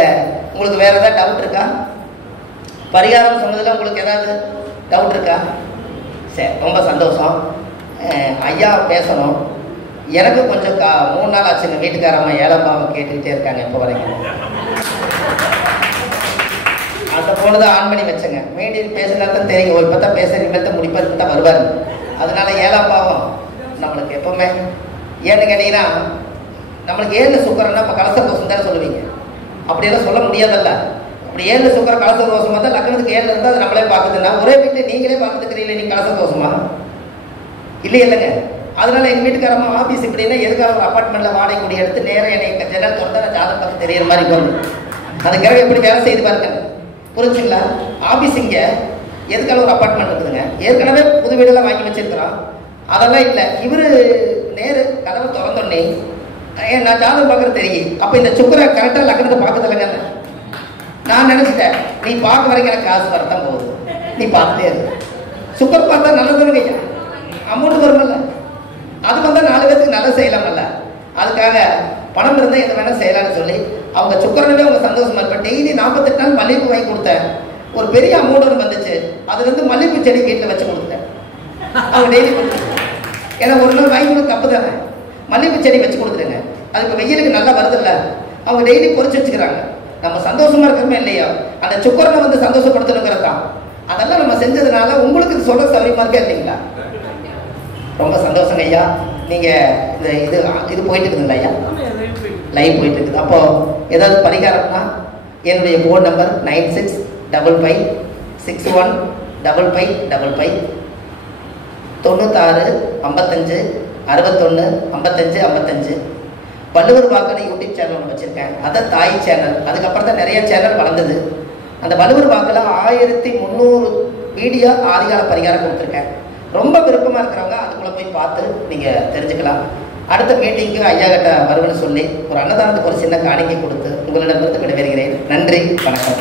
உங்களுக்கு வேற ஏதாவது டவுட் இருக்கா? பரிகாரம் சொன்னதுல உங்களுக்கு ஏதாவது டவுட் இருக்கா? சரி, ரொம்ப சந்தோஷம். ஐயா பேசணும். எனக்கு கொஞ்சம் 3 நாள் ஆச்சு. எங்கள் வீட்டுக்காரம்மா ஏலம்பாவை கேட்டுக்கிட்டே இருக்காங்க இப்போ வரைக்கும். அந்த போன தான் ஆன் பண்ணி வச்சேங்க. மீடியில் பேசுனா தான் தெரியும். இப்போ தான் பேசுகிற தான் முடிப்பார் தான் வருவார். அதனால ஏலம்பாவும் நம்மளுக்கு எப்பவுமே ஏன்னு கேட்டீங்கன்னா, நம்மளுக்கு 7 சுக்கரன்னா இப்போ கலச தோஷம் தானே சொல்லுவீங்க. அப்படியெல்லாம் சொல்ல முடியாதல்ல. அப்படி 7 சுக்கரம் கலச தோஷமா தான் லக்னத்துக்கு 7 இருந்தால் அது நம்மளே பார்க்குதுன்னா ஒரே வீட்டில் நீங்களே பார்த்துக்கிறீங்களே, நீங்க கலச தோஷமா இல்லைங்க. அதனால எங்கள் வீட்டுக்காரம்மா ஆஃபீஸ் இப்படின்னா எதுக்காக ஒரு அப்பார்ட்மெண்ட்ல வாடகை கூடி எடுத்து நேரம் என்னை ஜன்னல் திறந்தா நான் ஜாதகம் பார்த்து தெரியற மாதிரி போகணும். அது கிரகம் எப்படி வேலை செய்து பாருங்க. புரிஞ்சுங்களா? ஆஃபீஸ் இங்கே எதுக்காக ஒரு அப்பார்ட்மெண்ட் இருக்குதுங்க. ஏற்கனவே புது வீடெல்லாம் வாங்கி வச்சிருக்கிறோம். அதெல்லாம் இல்லை. இவரு நேரு கதவை திறந்தோடனே நான் ஜாதகம் பார்க்குறது தெரியும். அப்போ இந்த சுக்கரை கரெக்டாக லக்னத்தை பார்க்கறதில்லைங்க. நான் நினைச்சிட்டேன், நீ பார்க்க வரைக்கும் எனக்கு காசு வரத்தான் போகுது, நீ பார்த்துட்டே இரு. சுக்கர் பார்த்தா நல்லதுன்னு ஐயா, அமௌண்ட் வருமல்ல, அது வந்தால் 4 பேருக்கு நல்லா செய்யலாமல்ல. அதுக்காக பணம் இருந்தால் எதை வேணால் செய்யலான்னு சொல்லி அவங்க சுக்கரனவே அவங்க சந்தோஷமா இருப்பேன். டெய்லி 48 நாள் மல்லிகைப்பூ வாங்கி கொடுத்தேன். ஒரு பெரிய அமௌண்ட் ஒன்று வந்துச்சு. அதுலேருந்து மல்லிகைப்பூ செடி வீட்டில் வச்சு கொடுத்துட்டேன். அவங்க டெய்லி ஏன்னா ஒரு நாள் வாங்கி கொடுத்து தப்பு தானே. மல்லிகைப்பூ செடி வச்சு கொடுத்துருங்க. அது இப்போ வெயிலுக்கு நல்லா வருதில்ல, அவங்க டெய்லி பொறிச்சு வச்சுக்கிறாங்க. நம்ம சந்தோஷமா இருக்கிறோமே இல்லையா, அந்த சுக்கரனை வந்து சந்தோஷப்படுத்தணுங்கிறது தான். அதெல்லாம் நம்ம செஞ்சதுனால உங்களுக்கு இது சொல்ற சௌரியமா இருக்கா இல்லைங்களா? ரொம்ப சந்தோஷங்க ஐயா. நீங்க இந்த இது போயிட்டு இருக்குதுங்களா ஐயா? லைவ் போயிட்டு இருக்குது. அப்போ ஏதாவது பரிகாரம்னா என்னுடைய ஃபோன் நம்பர் 9655615555 96 55 61 55 55. வள்ளுவர் வாக்குன்னு யூடியூப் சேனல் ஒன்று வச்சுருக்கேன். அதை தாய் சேனல். அதுக்கப்புறம் தான் நிறைய சேனல் வளர்ந்தது. அந்த வள்ளுவர் வாக்கில் 1300 வீடியோ ஆதிகால பரிகாரம் கொடுத்துருக்கேன். ரொம்ப விருப்பமாக இருக்கிறவங்க அதுக்குள்ளே போய் பார்த்து நீங்கள் தெரிஞ்சுக்கலாம். அடுத்த மீட்டிங்க்கு ஐயா கிட்ட வருவேன்னு சொல்லி ஒரு அன்னதானத்துக்கு ஒரு சின்ன காணிக்கை கொடுத்து உங்களிடமிருந்து விடைபெறுகிறேன். நன்றி, வணக்கம்.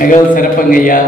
மிகவும் சிறப்புங்க ஐயா.